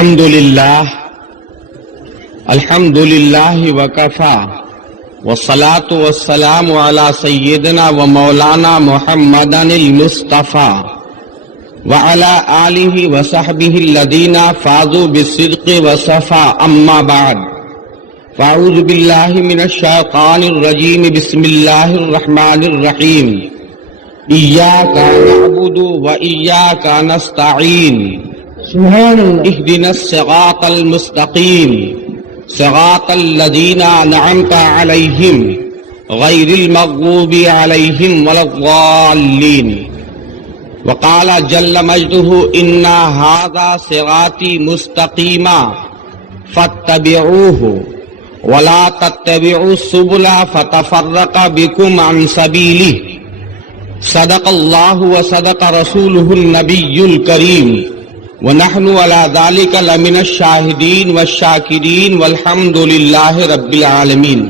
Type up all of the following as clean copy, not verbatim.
الحمد للہ وکفا والصلاة والسلام علی سیدنا و مولانا محمد المصطفیٰ وعلی آلہ وصحبہ الذین فازوا بالصدق وصفا اما بعد فاعوذ باللہ من الشیطان الرجیم بسم اللہ الرحمن الرحیم ایاک نعبد و ایاک نستعین اهدنا الصراط المستقیم صراط الذین انعمت علیہم غیر المغضوب علیہم ولا الضالین وقال جل مجدہ ان ھذا صراطی مستقیما فاتبعوہ ولا تتبعوا السبل فتفرق بكم عن سبیلہ صدق اللہ وصدق رسولہ النبی الکریم ونحن على ذلك لمن الشاہدین والشاکرین والحمد للہ رب العالمین۔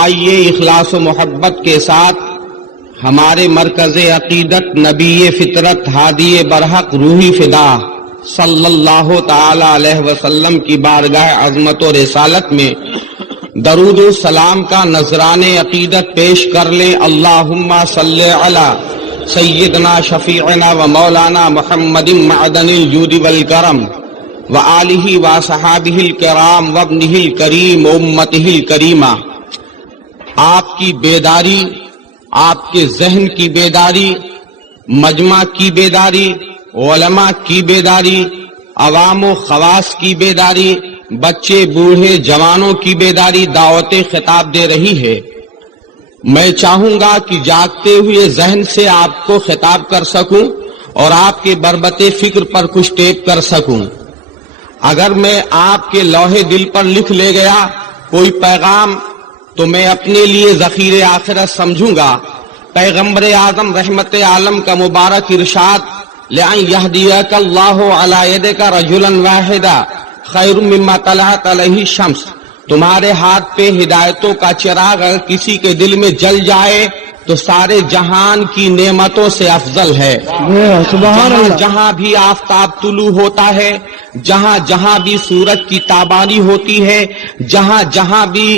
آئیے اخلاص و محبت کے ساتھ ہمارے مرکز عقیدت نبی فطرت ہادی برحق روحی فدا صلی اللہ تعالی علیہ وسلم کی بارگاہ عظمت و رسالت میں درود و سلام کا نذران عقیدت پیش کر لیں۔ اللہم صلی علی سیدنا شفیعنا و مولانا محمد معدن الجود والکرم و آلہ و صحابہ الکرام و ابنہ الکریم و امتہ الکریمہ۔ آپ کی بیداری، آپ کے ذہن کی بیداری، مجمع کی بیداری، علماء کی بیداری، عوام و خواص کی بیداری، بچے بوڑھے جوانوں کی بیداری دعوت خطاب دے رہی ہے۔ میں چاہوں گا کہ جاگتے ہوئے ذہن سے آپ کو خطاب کر سکوں اور آپ کے بربط فکر پر کچھ ٹیپ کر سکوں۔ اگر میں آپ کے لوح دل پر لکھ لے گیا کوئی پیغام تو میں اپنے لیے ذخیر آخرت سمجھوں گا۔ پیغمبر اعظم رحمت عالم کا مبارک ارشاد لَأَن يَهْدِيَكَ اللَّهُ عَلَى يَدِكَ رَجُلًا وَاحِدًا خَيْرٌ مِّمَّا طَلَعَتْ عَلَيْهِ الشَّمْسُ۔ تمہارے ہاتھ پہ ہدایتوں کا چراغ اگر کسی کے دل میں جل جائے تو سارے جہان کی نعمتوں سے افضل ہے۔ جہاں بھی آفتاب طلوع ہوتا ہے، جہاں جہاں بھی سورج کی تابانی ہوتی ہے، جہاں جہاں بھی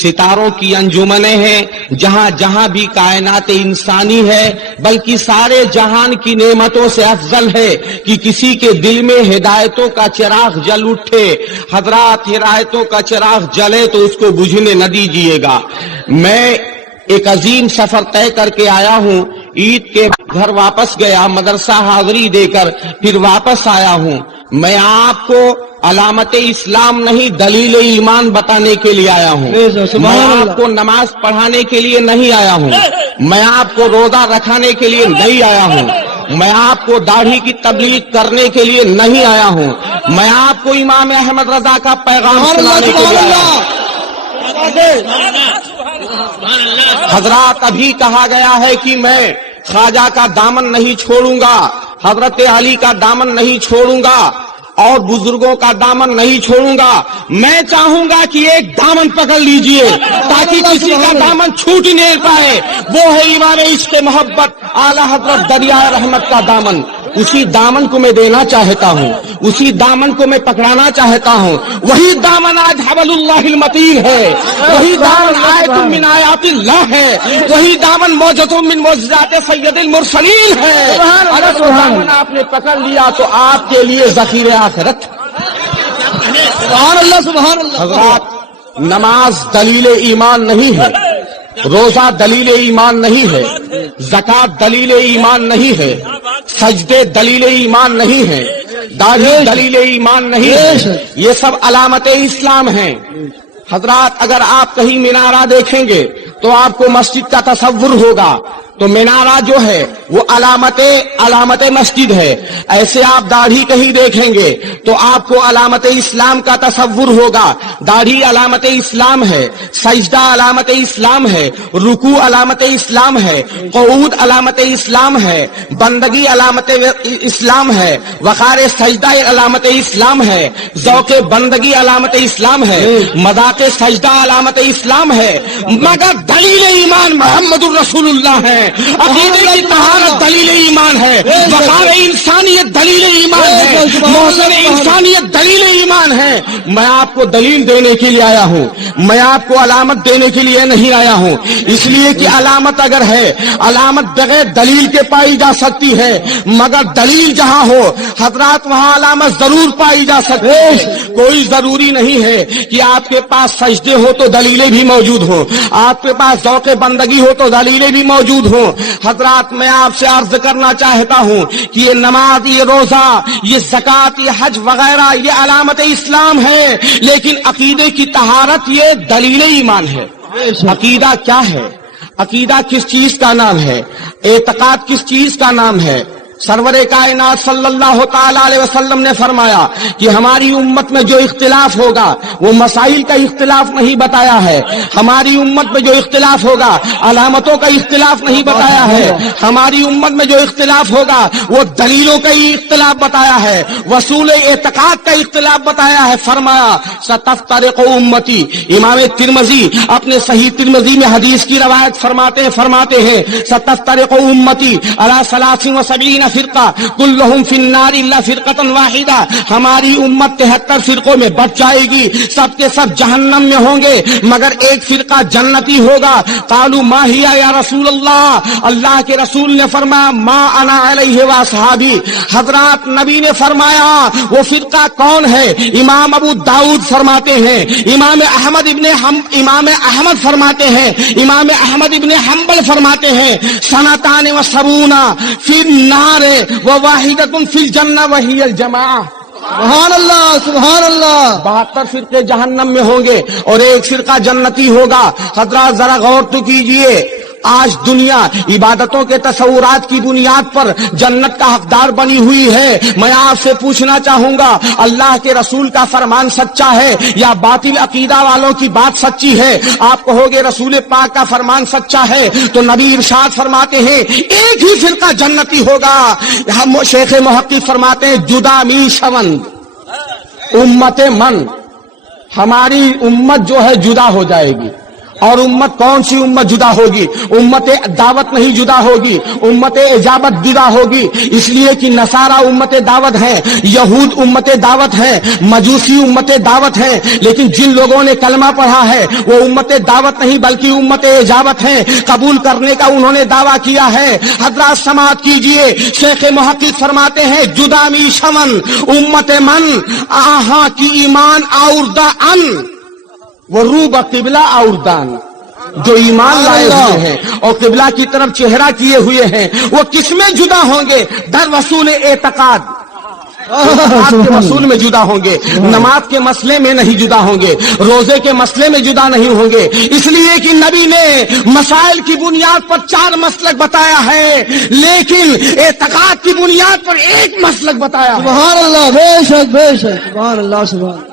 ستاروں کی انجمنیں ہیں، جہاں جہاں بھی کائنات انسانی ہے، بلکہ سارے جہان کی نعمتوں سے افضل ہے کہ کسی کے دل میں ہدایتوں کا چراغ جل اٹھے۔ حضرات ہدایتوں کا چراغ جلے تو اس کو بجھنے نہ دیجیے گا۔ میں ایک عظیم سفر طے کر کے آیا ہوں، عید کے گھر واپس گیا، مدرسہ حاضری دے کر پھر واپس آیا ہوں۔ میں آپ کو علامت اسلام نہیں دلیل ایمان بتانے کے لیے آیا ہوں۔ میں آپ کو نماز پڑھانے کے لیے نہیں آیا ہوں، میں آپ کو روزہ رکھانے کے لیے نہیں آیا ہوں، میں آپ کو داڑھی کی تبلیغ کرنے کے لیے نہیں آیا ہوں، میں آپ کو امام احمد رضا کا پیغام سنانے کے لیے آیا ہوں۔ حضرات ابھی کہا گیا ہے کہ میں خواجہ کا دامن نہیں چھوڑوں گا، حضرت علی کا دامن نہیں چھوڑوں گا اور بزرگوں کا دامن نہیں چھوڑوں گا۔ میں چاہوں گا کہ ایک دامن پکڑ لیجئے تاکہ کسی کا دامن چھوٹ نہیں پائے، وہ ہے امام عشق محبت اعلی حضرت دریائے رحمت کا دامن۔ اسی دامن کو میں دینا چاہتا ہوں، اسی دامن کو میں پکڑانا چاہتا ہوں۔ وہی دامن آج حبل اللہ المتین ہے، وہی دامن آیت من آیات اللہ ہے، وہی دامن معجزۃ من معجزات سید المرسلین ہے۔ اگر وہ دامن آپ نے پکڑ لیا تو آپ کے لیے ذخیر آخرت۔ سبحان اللہ سبحان اللہ۔ حضرات نماز دلیل ایمان نہیں ہے، روزہ دلیل ایمان نہیں ہے، زکوٰۃ دلیل ایمان نہیں ہے، سجدے دلیل ایمان نہیں ہے، داڑھی دلیل ایمان نہیں ہے، یہ سب علامت اسلام ہیں۔ حضرات اگر آپ کہیں مینارہ دیکھیں گے تو آپ کو مسجد کا تصور ہوگا، تو مینارہ جو ہے وہ علامت مسجد ہے۔ ایسے آپ داڑھی کہیں دیکھیں گے تو آپ کو علامت اسلام کا تصور ہوگا، داڑھی علامت اسلام ہے، سجدہ علامت اسلام ہے، رکوع علامت اسلام ہے، قعود علامت اسلام ہے، بندگی علامت اسلام ہے، وقار سجدہ علامت اسلام ہے، ذوق بندگی علامت اسلام ہے، مذاق سجدہ علامت اسلام ہے، مگر دلیل ایمان محمد الرسول اللہ ہے۔ عقیدے کی طہارت دلیل ایمان ہے، وقار انسانیت دلیل ایمان ہے، محسن انسانیت دلیل ایمان ہے۔ میں آپ کو دلیل دینے کے لیے آیا ہوں، میں آپ کو علامت دینے کے لیے نہیں آیا ہوں، اس لیے کہ علامت اگر ہے، علامت بغیر دلیل کے پائی جا سکتی ہے، مگر دلیل جہاں ہو حضرات وہاں علامت ضرور پائی جا سکتی ہے۔ کوئی ضروری نہیں ہے کہ آپ کے پاس سجدے ہو تو دلیلیں بھی موجود ہوں، آپ کے پاس ذوق بندگی ہو تو دلیلیں بھی موجود ہوں۔ حضرات میں آپ سے عرض کرنا چاہتا ہوں کہ یہ نماز، یہ روزہ، یہ زکوٰۃ، یہ حج وغیرہ یہ علامت اسلام ہے، لیکن عقیدے کی طہارت یہ دلیل ایمان ہے۔ عقیدہ کیا ہے؟ عقیدہ کس چیز کا نام ہے؟ اعتقاد کس چیز کا نام ہے؟ سرور کائنات صلی اللہ تعالی علیہ وسلم نے فرمایا کہ ہماری امت میں جو اختلاف ہوگا وہ مسائل کا اختلاف نہیں بتایا ہے، ہماری امت میں جو اختلاف ہوگا علامتوں کا اختلاف نہیں بتایا ہے، ہماری امت میں جو اختلاف ہوگا وہ دلیلوں کا ہی اختلاف بتایا ہے، وصول اعتقاد کا اختلاف بتایا ہے۔ فرمایا ستفترق امتی، امام ترمذی اپنے صحیح ترمذی میں حدیث کی روایت فرماتے ہیں ستفترق امتی علی 73 فرقہ کلہم فی النار الا فرقۃ واحدہ، ہماری امت 73 فرقوں میں بٹ جائے گی، سب کے سب جہنم میں ہوں گے مگر ایک فرقہ جنتی ہوگا۔ قالوا ما ہی یا رسول اللہ، اللہ کے رسول نے فرمایا ما انا علیہ واصحابی، حضرات نبی نے فرمایا وہ فرقہ کون ہے؟ امام ابو داؤد فرماتے ہیں، امام احمد فرماتے ہیں، امام احمد ابن حنبل فرماتے ہیں سنتان و سبونا فی النار وواحدۃ فی الجنہ وہی الجماعہ۔ سبحان اللہ، سبحان اللہ۔ 72 فرقے جہنم میں ہوں گے اور ایک فرقہ جنتی ہوگا۔ حضرات ذرا غور تو کیجئے، آج دنیا عبادتوں کے تصورات کی بنیاد پر جنت کا حقدار بنی ہوئی ہے۔ میں آپ سے پوچھنا چاہوں گا اللہ کے رسول کا فرمان سچا ہے یا باطل عقیدہ والوں کی بات سچی ہے؟ آپ کہو گے رسول پاک کا فرمان سچا ہے تو نبی ارشاد فرماتے ہیں ایک ہی فرقہ جنتی ہوگا۔ ہم شیخ محقق فرماتے ہیں جدا می شون امت من، ہماری امت جو ہے جدا ہو جائے گی۔ اور امت کون سی امت جدا ہوگی؟ امت دعوت نہیں جدا ہوگی، امت اجابت جدا ہوگی، اس لیے کہ نصارہ امت دعوت ہے، یہود امت دعوت ہے، مجوسی امت دعوت ہے، لیکن جن لوگوں نے کلمہ پڑھا ہے وہ امت دعوت نہیں بلکہ امت اجابت ہے، قبول کرنے کا انہوں نے دعویٰ کیا ہے۔ حضرات سماعت کیجئے، شیخ محقق فرماتے ہیں جدا می شون امت من آہاں کی ایمان آوردہ ان وہ روب قبلہ اوردان، جو ایمان لائے ہوئے ہیں اور قبلہ کی طرف چہرہ کیے ہوئے ہیں وہ کس میں جدا ہوں گے؟ در وصول اعتقاد کے وصول میں جدا ہوں گے، نماز کے مسئلے میں نہیں جدا ہوں گے، روزے کے مسئلے میں جدا نہیں ہوں گے، اس لیے کہ نبی نے مسائل کی بنیاد پر 4 مسلک بتایا ہے لیکن اعتقاد کی بنیاد پر ایک مسلک بتایا ہے۔ سبحان اللہ، بے شک بے شک، سبحان اللہ، سبحان اللہ۔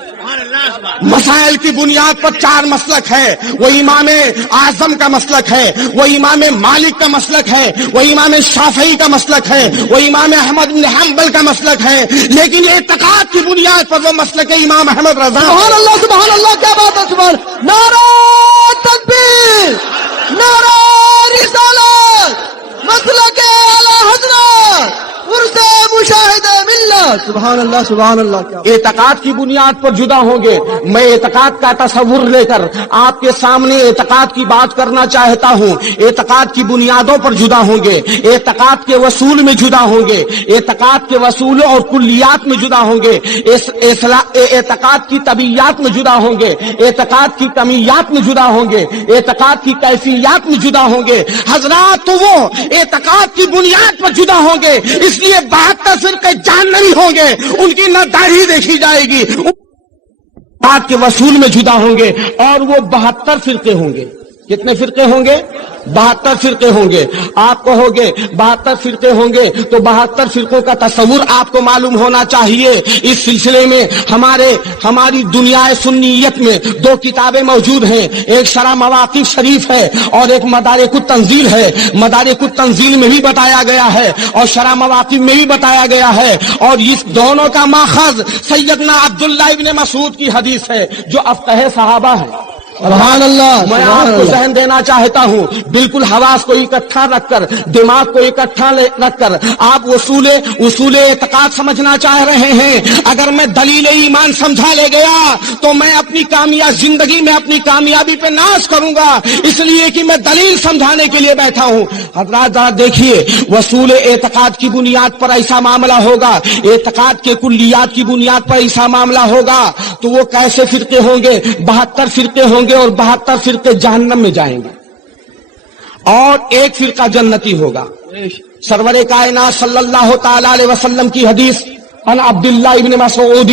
مسائل کی بنیاد پر 4 مسلک ہے، وہ امام اعظم کا مسلک ہے، وہ امام مالک کا مسلک ہے، وہ امام شافعی کا مسلک ہے، وہ امام احمد بن حنبل کا مسلک ہے، لیکن اعتقاد کی بنیاد پر وہ مسلک ہے امام احمد رضا۔ سبحان اللہ، سبحان اللہ، کیا بات ہے، سبحان نعرہ تکبیر، نعرہ رسالت، مسلک اعلی حضرت، عرص مشاہد ملت۔ سبحان اللہ، سبحان اللہ۔ کیا اعتقاد کی بنیاد پر جدا ہوں گے۔ میں اعتقاد کا تصور لے کر آپ کے سامنے اعتقاد کی بات کرنا چاہتا ہوں۔ اعتقاد کی بنیادوں پر جدا ہوں گے، اعتقاد کے وصول میں جدا ہوں گے، اعتقاد کے وصول اور کلیات میں جدا ہوں گے، اعتقاد کی طبیعیات میں جدا ہوں گے، اعتقاد کی کمیات میں جدا ہوں گے، اعتقاد کی کیفیات میں جدا ہوں گے۔ حضرات تو وہ اعتقاد کی بنیاد پر جدا ہوں گے، اس لیے 72 فرقے جہنمی ہوں گے، ان کی نہ داڑھی دیکھی جائے گی، بات کے وصول میں جدا ہوں گے، اور وہ 72 فرقے ہوں گے۔ کتنے فرقے ہوں گے؟ 72 فرقے ہوں گے۔ آپ کہو گے 72 فرقے ہوں گے تو 72 فرقوں کا تصور آپ کو معلوم ہونا چاہیے۔ اس سلسلے میں ہماری دنیا سنیت میں 2 کتابیں موجود ہیں، ایک شرح مواقف شریف ہے اور ایک مدارک التنزیل ہے۔ مدارک التنزیل میں بھی بتایا گیا ہے اور شرح مواقف میں بھی بتایا گیا ہے، اور اس دونوں کا ماخذ سیدنا عبداللہ ابن مسعود کی حدیث ہے جو افقہ صحابہ ہے۔ سبحان اللہ میں سبحان آپ کو اللہ ذہن دینا چاہتا ہوں، بالکل حواس کو اکٹھا رکھ کر، دماغ کو اکٹھا رکھ کر آپ اصول اعتقاد سمجھنا چاہ رہے ہیں. اگر میں دلیل ایمان سمجھا لے گیا تو میں اپنی زندگی میں اپنی کامیابی پہ ناز کروں گا، اس لیے کہ میں دلیل سمجھانے کے لیے بیٹھا ہوں. حضرات ذرا دیکھیے، اصول اعتقاد کی بنیاد پر ایسا معاملہ ہوگا، اعتقاد کے کلیات کی بنیاد پر ایسا معاملہ ہوگا تو وہ کیسے فرقے ہوں گے؟ 72 فرقے ہوں گے اور 72 فرقے جہنم میں جائیں گے اور ایک فرقہ جنتی ہوگا. سرور کائنات صلی اللہ تعالی علیہ وسلم کی حدیث ان عبداللہ ابن مسعود،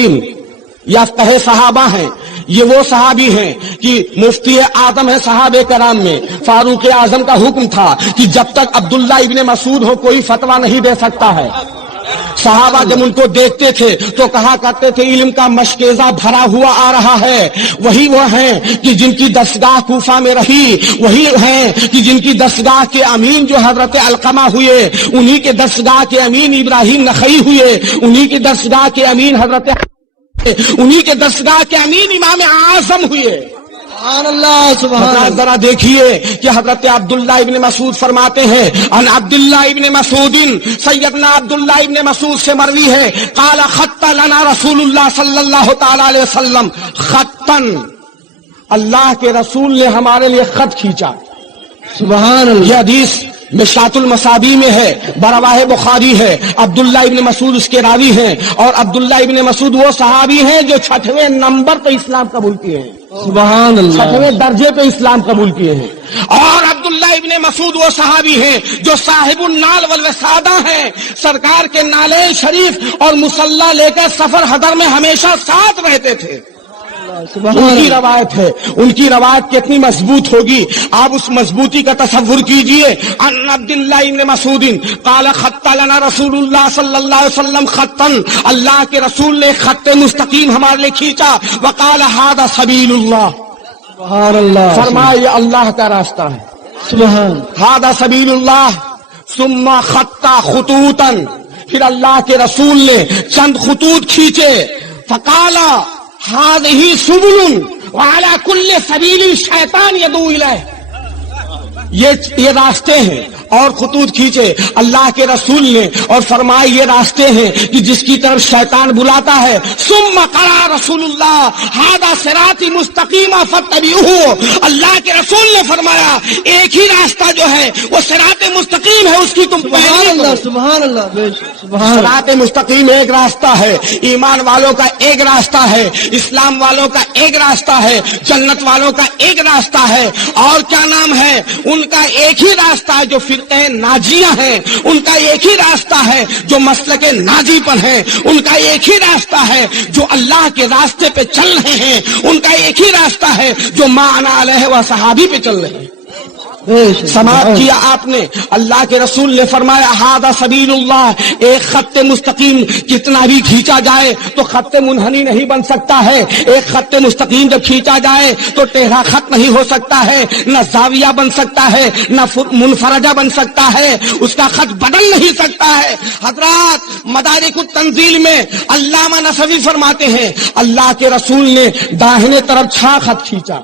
یافتہ صحابہ ہیں، یہ وہ صحابی ہیں کہ مفتی اعظم ہے صحابہ کرام میں. فاروق اعظم کا حکم تھا کہ جب تک عبداللہ ابن مسعود ہو کوئی فتویٰ نہیں دے سکتا ہے. صحابہ جب ان کو دیکھتے تھے تو کہا کرتے تھے علم کا مشکیزہ بھرا ہوا آ رہا ہے. وہی وہ ہیں کہ جن کی دستگاہ کوفہ میں رہی، وہی ہیں کہ جن کی دستگاہ کے امین جو حضرت علقمہ ہوئے، انہی کے دستگاہ کے امین ابراہیم نخعی ہوئے، انہی کے دستگاہ کے امین انہی کے دستگاہ کے امین امام اعظم ہوئے. سبحان اللہ سبحان اللہ. ذرا دیکھیے کہ حضرت عبداللہ ابن مسعود فرماتے ہیں، ان عبداللہ ابن مسعود، سیدنا عبداللہ ابن مسعود سے مروی ہے، قال خط لنا رسول اللہ صلی اللہ تعالی علیہ وسلم خطن، اللہ کے رسول نے ہمارے لیے خط کھینچا. سبحان اللہ. یہ حدیث مشکات المصابیح میں ہے، برواہ بخاری ہے. عبداللہ ابن مسعود اس کے راوی ہیں، اور عبداللہ ابن مسعود وہ صحابی ہیں جو 6ویں نمبر پہ اسلام قبول کیے ہیں، سبحان اللہ. 6ویں درجے پہ اسلام قبول کیے ہیں. اور عبداللہ ابن مسعود وہ صحابی ہیں جو صاحب النال والوسادہ ہیں، سرکار کے نالین شریف اور مصلی لے کر سفر حضر میں ہمیشہ ساتھ رہتے تھے. ان کی روایت ہے، ان کی روایت کتنی مضبوط ہوگی آپ اس مضبوطی کا تصور کیجئے. ان عبداللہ ابن مسعود قال خط لنا رسول اللہ صلی اللہ علیہ وسلم خطن، اللہ کے رسول نے خط مستقیم ہمارے لیے کھینچا. وقال ھذا سبیل اللہ، سبحان اللہ. فرمایا یہ اللہ کا راستہ ہے. سبحان ھذا سبیل اللہ. ثم خط خطوطا، پھر اللہ کے رسول نے چند خطوط کھینچے. فقال هذه سبل وعلى كل سبيل شیطان يدعو الیہ، یہ راستے ہیں. اور خطوط کھینچے اللہ کے رسول نے اور فرمایا یہ راستے ہیں کہ جس کی طرف شیطان بلاتا ہے. ثم قرأ رسول اللہ ھذا صراط مستقیم فاتبعوہ، اللہ کے رسول نے فرمایا ایک ہی راستہ جو ہے وہ صراط مستقیم ہے، اس کی تم پیروی کرو. سبحان اللہ. سبحان اللہ. صراط مستقیم ایک راستہ ہے، ایمان والوں کا ایک راستہ ہے، اسلام والوں کا ایک راستہ ہے، جنت والوں کا ایک راستہ ہے. اور کیا نام ہے ان کا؟ ایک ہی راستہ ہے جو فرقہ ناجیہ ہیں، ان کا ایک ہی راستہ ہے جو مسلک ناجی پر ہیں، ان کا ایک ہی راستہ ہے جو اللہ کے راستے پہ چل رہے ہیں، ان کا ایک ہی راستہ ہے جو ما انا علیہ و صحابی پہ چل رہے ہیں. سماعت کیا آپ نے، اللہ کے رسول نے فرمایا ھذا سبیل اللہ. ایک خط مستقیم کتنا بھی کھینچا جائے تو خط منحنی نہیں بن سکتا ہے. ایک خط مستقیم جب کھینچا جائے تو ٹیڑھا خط نہیں ہو سکتا ہے، نہ زاویہ بن سکتا ہے، نہ منفرجہ بن سکتا ہے، اس کا خط بدل نہیں سکتا ہے. حضرات مدارک التنزیل میں علامہ نصفی فرماتے ہیں اللہ کے رسول نے داہنے طرف 6 خط کھینچا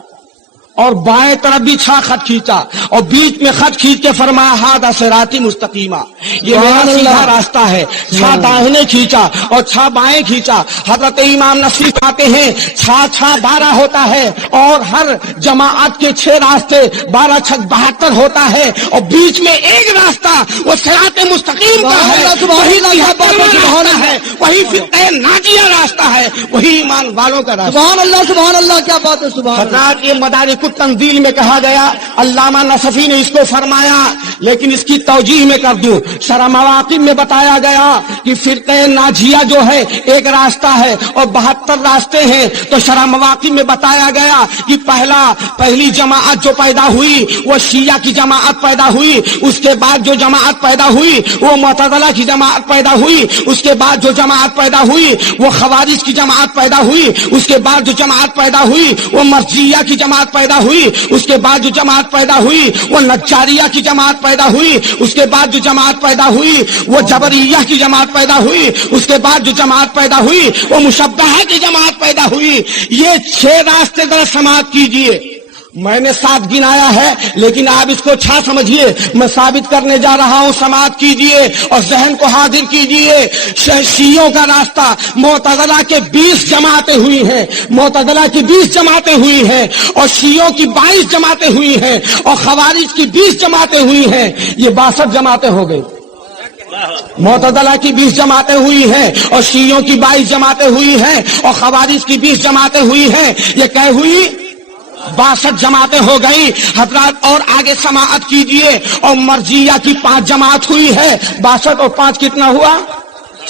اور بائیں طرف بھی 6 خط کھینچا اور بیچ میں خط کھینچ کے فرمایا ھذا صراط مستقیمہ، یہ میرا سیدھا راستہ ہے. 6 داہنے کھینچا اور 6 بائیں کھینچا. حضرت امام نصفی کہتے ہیں 6 12 ہوتا ہے اور ہر جماعت کے 6 راستے 12 6 72 ہوتا ہے اور بیچ میں ایک راستہ وہ صراط مستقیم کا ہے، وہی راستہ ہے، وہی فرقہ ناجیہ راستہ ہے، وہی ایمان والوں کا راستہ. سبحان اللہ. سبحان اللہ. کیا بات ہے. سبحان اللہ. حضرات یہ مدارک التنزیل میں کہا گیا، علامہ نصفی نے اس کو فرمایا، لیکن اس کی توجیہ میں کر دوں. شرح مواقف میں بتایا گیا کہ فرقہ ناجیہ جو ہے ایک راستہ ہے اور 72 راستے ہیں. تو شرح مواقف میں بتایا گیا کہ پہلی جماعت جو پیدا ہوئی وہ شیعہ کی جماعت پیدا ہوئی، اس کے بعد جو جماعت پیدا ہوئی وہ معتزلہ کی جماعت پیدا ہوئی، اس کے بعد جو جماعت پیدا ہوئی وہ خوارج کی جماعت پیدا ہوئی، اس کے بعد جو جماعت پیدا ہوئی وہ مرجیہ کی جماعت پیدا ہوئی، اس کے بعد جو جماعت پیدا ہوئی وہ نجاریہ کی جماعت پیدا ہوئی، اس کے بعد جو جماعت پیدا ہوئی وہ جبریہ کی جماعت پیدا ہوئی، اس کے بعد جو جماعت پیدا ہوئی وہ مشبہہ کی جماعت پیدا ہوئی. یہ 6 راستے ذرا سماعت کیجئے. میں نے 7 گنایا ہے، لیکن آپ اس کو اچھا سمجھیے، میں ثابت کرنے جا رہا ہوں، سماعت کیجئے اور ذہن کو حاضر کیجئے۔ شیعوں کا راستہ، معتزلہ کے 20 جماعتیں ہوئی ہیں، معتزلہ کی 20 جماعتیں ہوئی ہیں، اور شیعوں کی 22 جماعتیں ہوئی ہیں، اور خوارج کی 20 جماعتیں ہوئی ہیں، یہ 62 جماعتیں ہو گئی۔ معتزلہ کی 20 جماعتیں ہوئی ہیں، اور شیعوں کی 22 جماعتیں ہوئی ہیں، اور خوارج کی 20 جماعتیں ہوئی ہیں، یہ کیا ہوئی؟ 62 جماعتیں ہو گئی حضرات۔ اور آگے سماعت کیجئے، اور مرجیہ کی 5 جماعت ہوئی ہے، 62 اور 5 کتنا ہوا؟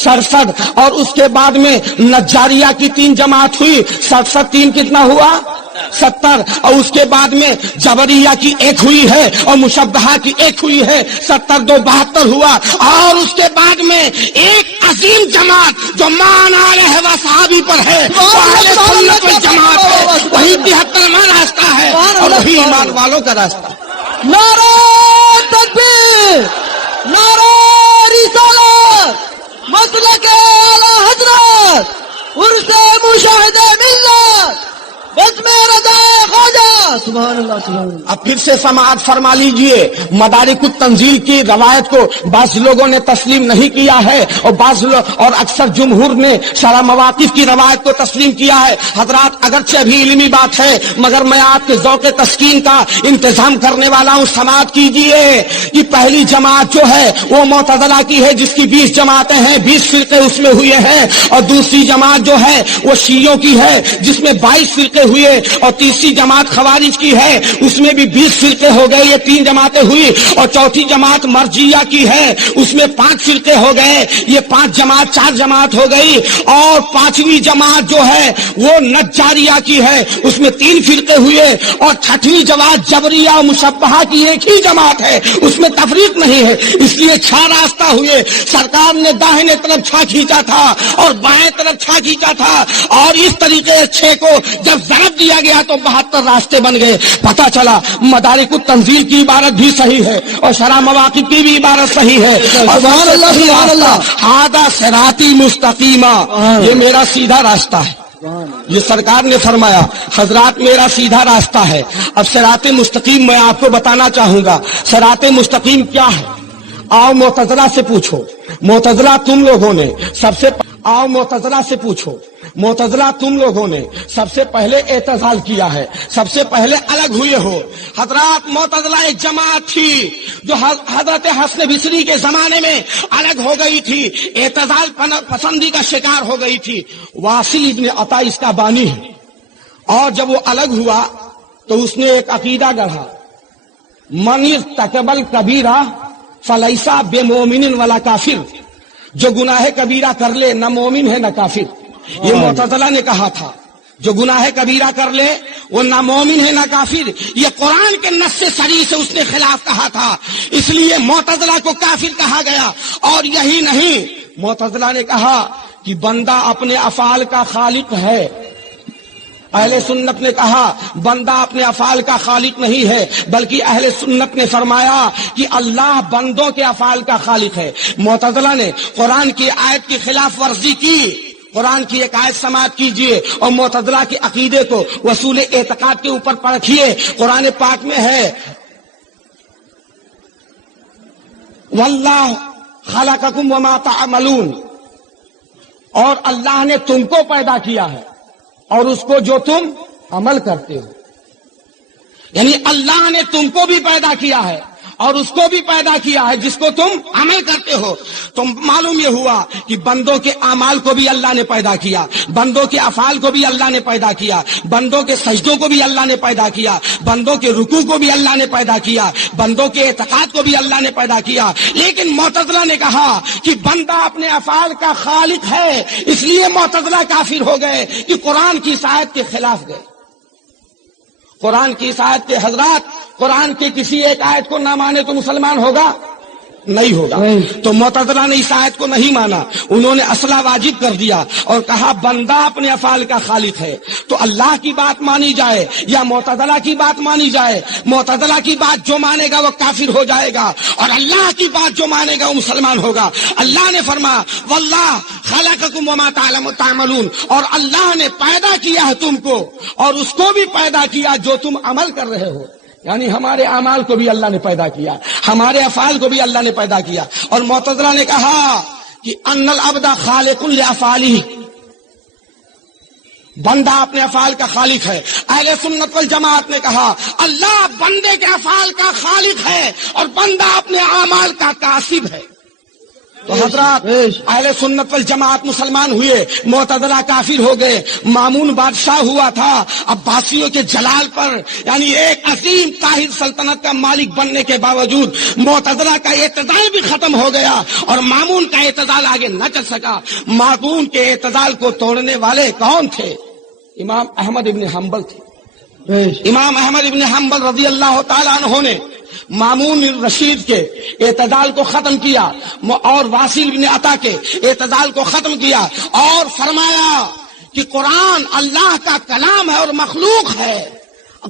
67۔ اور اس کے بعد میں نجاریہ کی 3 جماعت ہوئی، 67 3 کتنا ہوا؟ 70۔ اور اس کے بعد میں جبریہ کی 1 ہوئی ہے، اور مشبہہ کی 1 ہوئی ہے، 70 2 72 ہوا۔ اور اس کے بعد میں ایک عظیم جماعت جو مان علیہ و صحابی پر ہے، وہ اہل سنت والجماعت ہے، وہی 73واں راستہ ہے، اور وہی ایمان والوں کا راستہ ہے۔ نعرہ تکبیر، نعرہ رسالت، مسلک اعلی حضرت، عرس مشاہد ملت، بزم رضا خواجہ، سبحان اللہ سبحان اللہ۔ اب پھر سے سماعت فرما لیجئے، مدارک التنزیل کی روایت کو بعض لوگوں نے تسلیم نہیں کیا ہے، اور اکثر جمہور نے شرح مواقف کی روایت کو تسلیم کیا ہے۔ حضرات اگرچہ ابھی علمی بات ہے، مگر میں آپ کے ذوق تسکین کا انتظام کرنے والا ہوں، سماعت کیجئے کہ پہلی جماعت جو ہے وہ معتزلہ کی ہے، جس کی 20 جماعتیں ہیں، 20 فرقے اس میں ہوئے ہیں، اور دوسری جماعت جو ہے وہ شیعوں کی ہے، جس میں 22 فرقے ہوئے، اور تیسری جماعت خوارج کی ہے، اس میں بھی 20 فرقے ہو گئے، یہ 3 جماعتیں ہوئی، اور چوتھی جماعت مرجیہ کی ہے، اس میں 5 فرقے ہو گئے، یہ 4 جماعت ہو گئی، اور 5ویں جماعت جو ہے وہ نجاریہ کی ہے، اس میں 3 فرقے ہوئے، اور 6ویں جماعت جبریہ و مشبہہ کی 1 ہی جماعت ہے، اس میں تفریق نہیں ہے، اس لیے 6 راستہ ہوئے۔ سرکار نے داہنے طرف 6 کھینچا تھا اور بائیں طرف 6 کھینچا تھا، اور اس طریقے 6 کو جب ضرب دیا گیا تو 72 راستے بن گئے۔ پتا چلا مدارک التنزیل کی عبارت بھی صحیح ہے، اور شرح مواقف کی بھی عبارت صحیح ہے۔ سبحان اللہ سبحان اللہ۔ ھذا صراطی مستقیما، یہ میرا سیدھا راستہ ہے، یہ سرکار نے فرمایا حضرات میرا سیدھا راستہ ہے۔ اب صراط مستقیم میں آپ کو بتانا چاہوں گا، صراط مستقیم کیا ہے؟ آؤ معتزلہ سے پوچھو، معتزلہ تم لوگوں نے سب سے آؤ معتزلہ سے پوچھو، معتزلہ تم لوگوں نے سب سے پہلے اعتزال کیا ہے، سب سے پہلے الگ ہوئے ہو۔ حضرات معتزلہ ایک جماعت تھی جو حضرت حسن بصری کے زمانے میں الگ ہو گئی تھی، اعتزال پسندی کا شکار ہو گئی تھی۔ واصل ابن عطا اس کا بانی ہے، اور جب وہ الگ ہوا تو اس نے ایک عقیدہ گڑھا، من ارتکب الکبیرہ فلیسا بے مومن ولا کافر، جو گناہ کبیرہ کر لے نہ مومن ہے نہ کافر۔ یہ معتزلہ نے کہا تھا، جو گناہ کبیرہ کر لے وہ نہ مومن ہے نہ کافر، یہ قرآن کے نص صریح سے اس نے خلاف کہا تھا، اس لیے معتزلہ کو کافر کہا گیا۔ اور یہی نہیں، معتزلہ نے کہا کہ بندہ اپنے افعال کا خالق ہے، اہل سنت نے کہا بندہ اپنے افعال کا خالق نہیں ہے، بلکہ اہل سنت نے فرمایا کہ اللہ بندوں کے افعال کا خالق ہے۔ معتزلہ نے قرآن کی آیت کی خلاف ورزی کی، قرآن کی ایک آیت سماعت کیجئے اور معتزلہ کے عقیدے کو اصول اعتقاد کے اوپر پرکھیے۔ قرآن پاک میں ہے واللہ خلقکم وما تعملون، اور اللہ نے تم کو پیدا کیا ہے اور اس کو جو تم عمل کرتے ہو، یعنی اللہ نے تم کو بھی پیدا کیا ہے اور اس کو بھی پیدا کیا ہے جس کو تم عمل کرتے ہو۔ تو معلوم یہ ہوا کہ بندوں کے اعمال کو بھی اللہ نے پیدا کیا، بندوں کے افعال کو بھی اللہ نے پیدا کیا، بندوں کے سجدوں کو بھی اللہ نے پیدا کیا، بندوں کے رکوع کو بھی اللہ نے پیدا کیا، بندوں کے اعتقاد کو بھی اللہ نے پیدا کیا۔ لیکن معتزلہ نے کہا کہ بندہ اپنے افعال کا خالق ہے، اس لیے معتزلہ کافر ہو گئے کہ قرآن کی اس آیت کے خلاف گئے۔ قرآن کی اس آیت کے حضرات، قرآن کی کسی ایک آیت کو نہ مانے تو مسلمان ہوگا؟ نہیں ہوگا۔ تو معتزلہ نے اس آیت کو نہیں مانا، انہوں نے اصلہ واجب کر دیا اور کہا بندہ اپنے افعال کا خالق ہے۔ تو اللہ کی بات مانی جائے یا معتزلہ کی بات مانی جائے، معتزلہ کی بات جو مانے گا وہ کافر ہو جائے گا، اور اللہ کی بات جو مانے گا وہ مسلمان ہوگا۔ اللہ نے فرمایا واللہ خلقکم وما تعملون، اور اللہ نے پیدا کیا ہے تم کو اور اس کو بھی پیدا کیا جو تم عمل کر رہے ہو، یعنی ہمارے اعمال کو بھی اللہ نے پیدا کیا، ہمارے افعال کو بھی اللہ نے پیدا کیا۔ اور معتزلہ نے کہا کہ ان العبد خالق لافعاله، بندہ اپنے افعال کا خالق ہے۔ اہل سنت والجماعت نے کہا اللہ بندے کے افعال کا خالق ہے اور بندہ اپنے اعمال کا کاسب ہے۔ تو حضرات اہل سنت والجماعت مسلمان ہوئے، معتزلہ کافر ہو گئے۔ مامون بادشاہ ہوا تھا، عباسیوں کے جلال پر یعنی ایک عظیم طاہر سلطنت کا مالک بننے کے باوجود معتزلہ کا اعتزال بھی ختم ہو گیا اور مامون کا اعتزال آگے نہ چل سکا۔ مامون کے اعتزال کو توڑنے والے کون تھے؟ امام احمد ابن حنبل تھے۔ امام احمد ابن حنبل رضی اللہ تعالیٰ عنہ نے مامون رشید کے اعتزال کو ختم کیا اور واصل بن عطا کے اعتزال کو ختم کیا اور فرمایا کہ قرآن اللہ کا کلام ہے اور مخلوق ہے،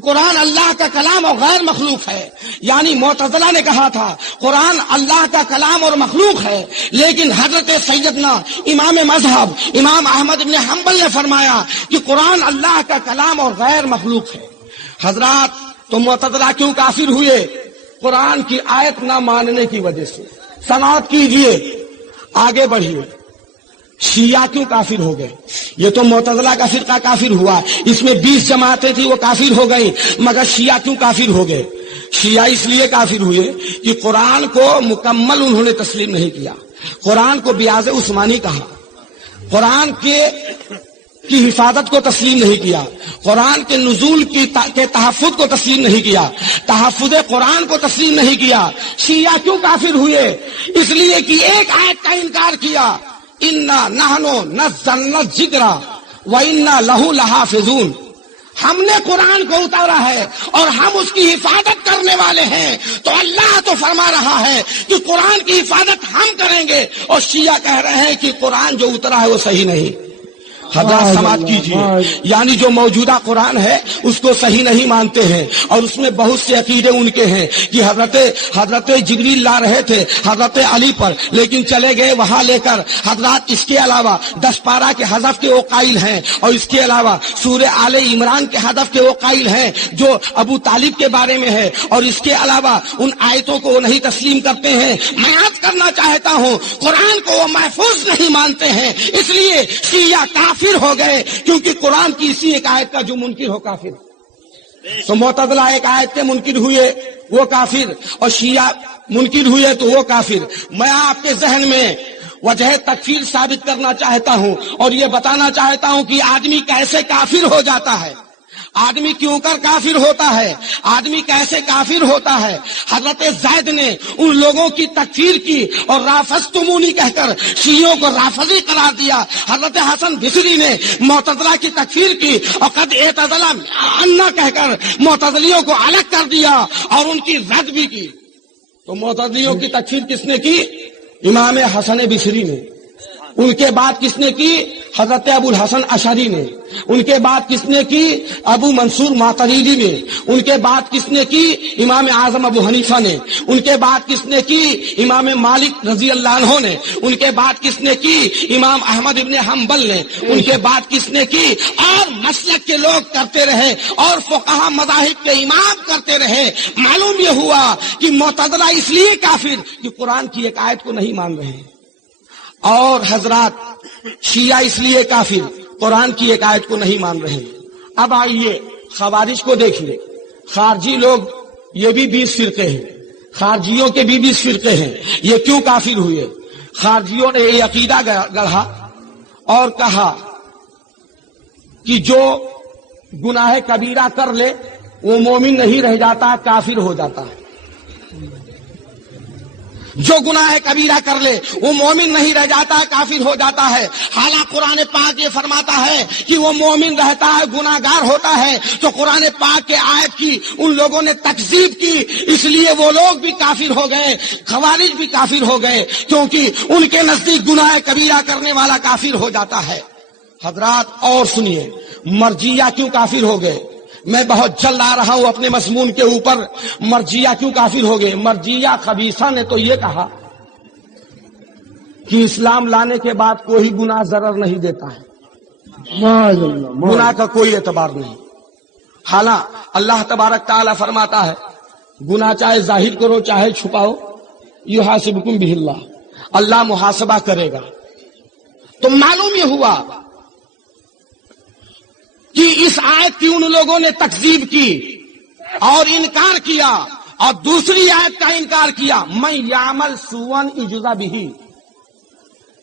قرآن اللہ کا کلام اور غیر مخلوق ہے۔ یعنی معتزلہ نے کہا تھا قرآن اللہ کا کلام اور مخلوق ہے، لیکن حضرت سیدنا امام مذہب امام احمد بن حنبل نے فرمایا کہ قرآن اللہ کا کلام اور غیر مخلوق ہے۔ حضرات تو معتزلہ کیوں کافر ہوئے؟ قرآن کی آیت نہ ماننے کی وجہ سے۔ سماعت کیجئے، آگے بڑھیے۔ شیعہ کیوں کافر ہو گئے؟ یہ تو معتزلہ کا فرقہ کافر ہوا، اس میں 20 جماعتیں تھیں وہ کافر ہو گئیں، مگر شیعہ کیوں کافر ہو گئے؟ شیعہ اس لیے کافر ہوئے کہ قرآن کو مکمل انہوں نے تسلیم نہیں کیا، قرآن کو بیاض عثمانی کہا، قرآن کی حفاظت کو تسلیم نہیں کیا، قرآن کے نزول کے تحفظ کو تسلیم نہیں کیا، تحفظ قرآن کو تسلیم نہیں کیا۔ شیعہ کیوں کافر ہوئے؟ اس لیے کہ ایک آیت کا انکار کیا، انا نحن نزلنا الذکر وانا لہ لحافظون، ہم نے قرآن کو اتارا ہے اور ہم اس کی حفاظت کرنے والے ہیں۔ تو اللہ تو فرما رہا ہے کہ قرآن کی حفاظت ہم کریں گے، اور شیعہ کہہ رہے ہیں کہ قرآن جو اترا ہے وہ صحیح نہیں۔ حضرات سماعت کیجیے، یعنی جو موجودہ قرآن ہے اس کو صحیح نہیں مانتے ہیں، اور اس میں بہت سے عقیدے ان کے ہیں کہ حضرت جبریل لا رہے تھے حضرت علی پر، لیکن چلے گئے وہاں لے کر۔ حضرات اس کے علاوہ 10 پارہ کے حذف کے وہ قائل ہیں، اور اس کے علاوہ سورہ آل عمران کے حذف کے وہ قائل ہیں جو ابو طالب کے بارے میں ہے، اور اس کے علاوہ ان آیتوں کو وہ نہیں تسلیم کرتے ہیں۔ میں عرض کرنا چاہتا ہوں قرآن کو وہ محفوظ نہیں مانتے ہیں، اس لیے شیعہ کافر ہو گئے، کیونکہ قرآن کی اسی ایک آیت کا جو منکر ہو کافر۔ تو معتزلہ ایک آیت کے منکر ہوئے وہ کافر، اور شیعہ منکر ہوئے تو وہ کافر۔ میں آپ کے ذہن میں وجہ تکفیر ثابت کرنا چاہتا ہوں اور یہ بتانا چاہتا ہوں کہ آدمی کیسے کافر ہو جاتا ہے، آدمی کیوں کر کافر ہوتا ہے، آدمی کیسے کافر ہوتا ہے۔ حضرت زید نے ان لوگوں کی تکفیر کی اور رافضتمونی کہہ کر شیعوں کو رافضی قرار دیا۔ حضرت حسن بصری نے معتزلہ کی تکفیر کی اور قد اعتزل انا کہہ کر معتزلیوں کو الگ کر دیا اور ان کی رد بھی کی۔ تو معتزلیوں کی تکفیر کس نے کی؟ امام حسن بصری نے۔ ان کے بعد کس نے کی؟ حضرت ابو الحسن اشعری نے۔ ان کے بعد کس نے کی؟ ابو منصور ماتریدی نے۔ ان کے بعد کس نے کی؟ امام اعظم ابو حنیفہ نے۔ ان کے بعد کس نے کی؟ امام مالک رضی اللہ عنہ نے۔ ان کے بعد کس نے کی؟ امام احمد ابن حنبل نے۔ ان کے بعد کس نے کی؟ اور مسلک کے لوگ کرتے رہے اور فقہا مذاہب کے امام کرتے رہے۔ معلوم یہ ہوا کہ معتزلہ اس لیے کافر کہ قرآن کی ایک آیت کو نہیں مان رہے ہیں، اور حضرات شیعہ اس لیے کافر قرآن کی ایک آیت کو نہیں مان رہے ہیں۔ اب آئیے خوارج کو دیکھیے۔ خارجی لوگ یہ بھی 20 فرقے ہیں، خارجیوں کے بھی 20 فرقے ہیں۔ یہ کیوں کافر ہوئے؟ خارجیوں نے یہ عقیدہ گڑھا اور کہا کہ جو گناہ کبیرہ کر لے وہ مومن نہیں رہ جاتا، کافر ہو جاتا ہے۔ جو گناہ کبیرہ کر لے وہ مومن نہیں رہ جاتا ہے، کافر ہو جاتا ہے۔ حالانکہ قرآن پاک یہ فرماتا ہے کہ وہ مومن رہتا ہے، گناہگار ہوتا ہے۔ تو قرآن پاک کے آیت کی ان لوگوں نے تکذیب کی، اس لیے وہ لوگ بھی کافر ہو گئے، خوارج بھی کافر ہو گئے، کیونکہ ان کے نزدیک گناہ کبیرہ کرنے والا کافر ہو جاتا ہے۔ حضرات اور سنیے، مرجیہ کیوں کافر ہو گئے؟ میں بہت جلد آ رہا ہوں اپنے مضمون کے اوپر۔ مرجیہ کیوں کافر ہو گئے؟ مرجیہ خبیثہ نے تو یہ کہا کہ اسلام لانے کے بعد کوئی گناہ ضرر نہیں دیتا ہے، معاذ اللہ، گناہ کا کوئی اعتبار نہیں۔ حالانکہ اللہ تبارک تعالیٰ فرماتا ہے گناہ چاہے ظاہر کرو چاہے چھپاؤ، یحاسبکم بہ اللہ، اللہ محاسبہ کرے گا۔ تو معلوم یہ ہوا کہ اس آیت کی ان لوگوں نے تکذیب کی اور انکار کیا، اور دوسری آیت کا انکار کیا، من یعمل سوءا یجزا بہ،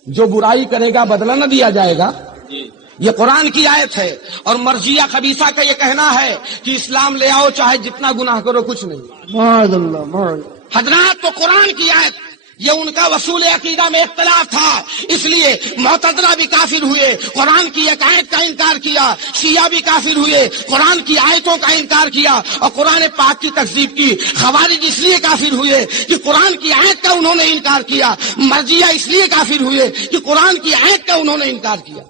جو برائی کرے گا بدلہ نہ دیا جائے گا۔ یہ قرآن کی آیت ہے، اور مرجیہ خبیثہ کا یہ کہنا ہے کہ اسلام لے آؤ چاہے جتنا گناہ کرو کچھ نہیں۔ معاذ اللہ، معاذ اللہ۔ حضرات، تو قرآن کی آیت یہ ان کا وصول عقیدہ میں اختلاف تھا، اس لیے معتزلہ بھی کافر ہوئے، قرآن کی ایک آیت کا انکار کیا، شیعہ بھی کافر ہوئے، قرآن کی آیتوں کا انکار کیا اور قرآن پاک کی تکذیب کی۔ خوارج اس لیے کافر ہوئے کہ قرآن کی آیت کا انہوں نے انکار کیا، مرجیہ اس لیے کافر ہوئے کہ قرآن کی آیت کا انہوں نے انکار کیا۔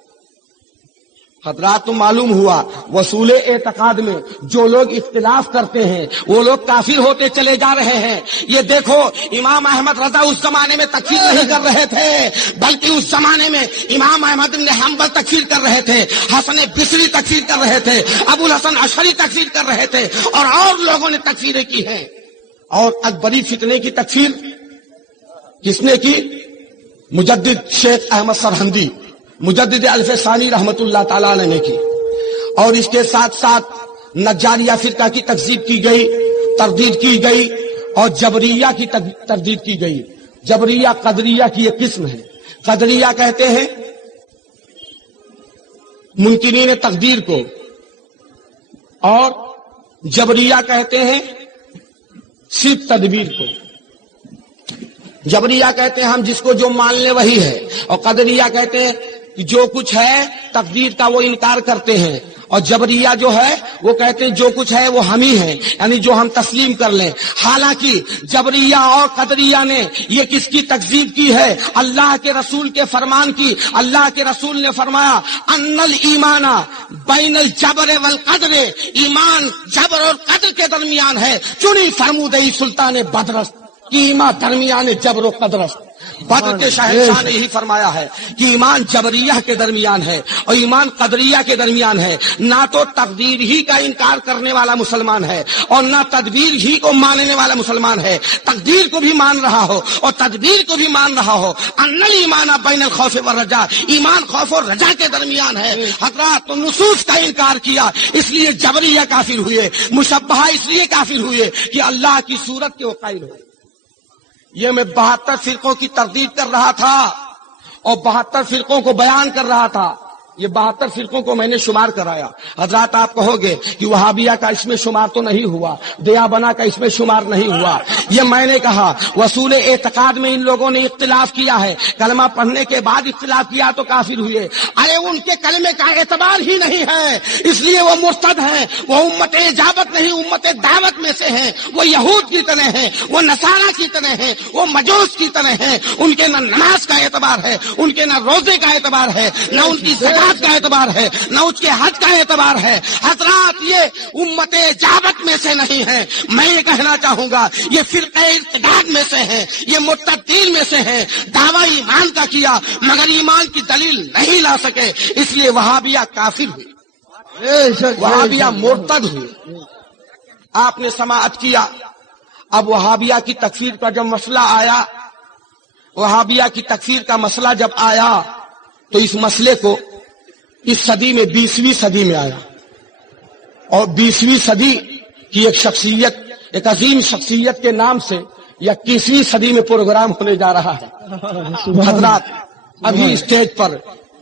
حضرات، تو معلوم ہوا وصول اعتقاد میں جو لوگ اختلاف کرتے ہیں وہ لوگ کافر ہوتے چلے جا رہے ہیں۔ یہ دیکھو، امام احمد رضا اس زمانے میں تکفیر نہیں کر رہے تھے، بلکہ اس زمانے میں امام احمد بن حنبل تکفیر کر رہے تھے، حسن بصری تکفیر کر رہے تھے، ابو الحسن اشعری تکفیر کر رہے تھے، اور لوگوں نے تکفیریں کی ہیں۔ اور اکبری فتنے کی تکفیر کس نے کی؟ مجدد شیخ احمد سرہندی، مجدد الف ثانی رحمت اللہ تعالی علیہ نے کی، اور اس کے ساتھ ساتھ نجاریہ فرقہ کی تکذیب کی گئی، تردید کی گئی، اور جبریہ کی تردید کی گئی۔ جبریہ قدریہ کی ایک قسم ہے۔ قدریہ کہتے ہیں منکرین تقدیر کو، اور جبریہ کہتے ہیں صرف تدبیر کو۔ جبریہ کہتے ہیں ہم جس کو جو مان لے وہی ہے، اور قدریہ کہتے ہیں کہ جو کچھ ہے تقدیر کا وہ انکار کرتے ہیں، اور جبریہ جو ہے وہ کہتے ہیں جو کچھ ہے وہ ہم ہی ہیں، یعنی جو ہم تسلیم کر لیں۔ حالانکہ جبریہ اور قدریہ نے یہ کس کی تکذیب کی ہے؟ اللہ کے رسول کے فرمان کی۔ اللہ کے رسول نے فرمایا ان الایمان بین الجبر والقدر، ایمان جبر اور قدر کے درمیان ہے، چنی فرمودہی سلطان بدرست کہ ایمان درمیان جبر و قدرست۔ بدر کے شہنشاہ نے یہی فرمایا ہے کہ ایمان جبریہ کے درمیان ہے اور ایمان قدریہ کے درمیان ہے۔ نہ تو تقدیر ہی کا انکار کرنے والا مسلمان ہے اور نہ تدبیر ہی کو ماننے والا مسلمان ہے، تقدیر کو بھی مان رہا ہو اور تدبیر کو بھی مان رہا ہو۔ ان الایمان بین الخوف والرجاء، ایمان خوف اور رجا کے درمیان ہے۔ حضرات، تو نصوص کا انکار کیا، اس لیے جبریہ کافر ہوئے، مشبہہ اس لیے کافر ہوئے کہ اللہ کی صورت کے وہ قائل ہوئے۔ یہ میں 72 فرقوں کی تردید کر رہا تھا اور 72 فرقوں کو بیان کر رہا تھا۔ یہ 72 فرقوں کو میں نے شمار کرایا۔ حضرات، آپ کہو گے کہ وہابیہ کا اس میں شمار تو نہیں ہوا، دیابنا کا اس میں شمار نہیں ہوا۔ یہ میں نے کہا وصول اعتقاد میں ان لوگوں نے اختلاف کیا ہے، کلمہ پڑھنے کے بعد اختلاف کیا تو کافر ہوئے۔ ارے ان کے کلمے کا اعتبار ہی نہیں ہے، اس لیے وہ مرتد ہیں۔ وہ امت اجابت نہیں، امت دعوت میں سے ہیں۔ وہ یہود کی طرح ہیں، وہ نصارہ کی طرح ہیں، وہ مجوس کی طرح ہیں۔ ان کے نہ نماز کا اعتبار ہے، ان کے نہ روزے کا اعتبار ہے، نہ ان کی زکات کا اعتبار ہے، نہ اس کے حج کا اعتبار ہے۔ حضرات، یہ امت اجابت میں سے نہیں ہے۔ میں یہ کہنا چاہوں گا یہ فرقہ ارتداد میں سے ہے، یہ مرتدین میں سے ہے۔ دعویٰ ایمان کا کیا مگر ایمان کی دلیل نہیں لا سکے، اس لیے وہابیہ کافر ہوئے، وہابیہ مرتد ہوئے۔ آپ نے سماعت کیا۔ اب وہابیہ کی تکفیر کا جب مسئلہ آیا، وہابیہ کی تکفیر کا مسئلہ جب آیا تو اس مسئلے کو اس صدی میں 20ویں صدی میں آیا، اور 20ویں صدی کی ایک شخصیت، ایک عظیم شخصیت کے نام سے 21ویں صدی میں پروگرام ہونے جا رہا ہے۔ حضرات، ابھی اسٹیج پر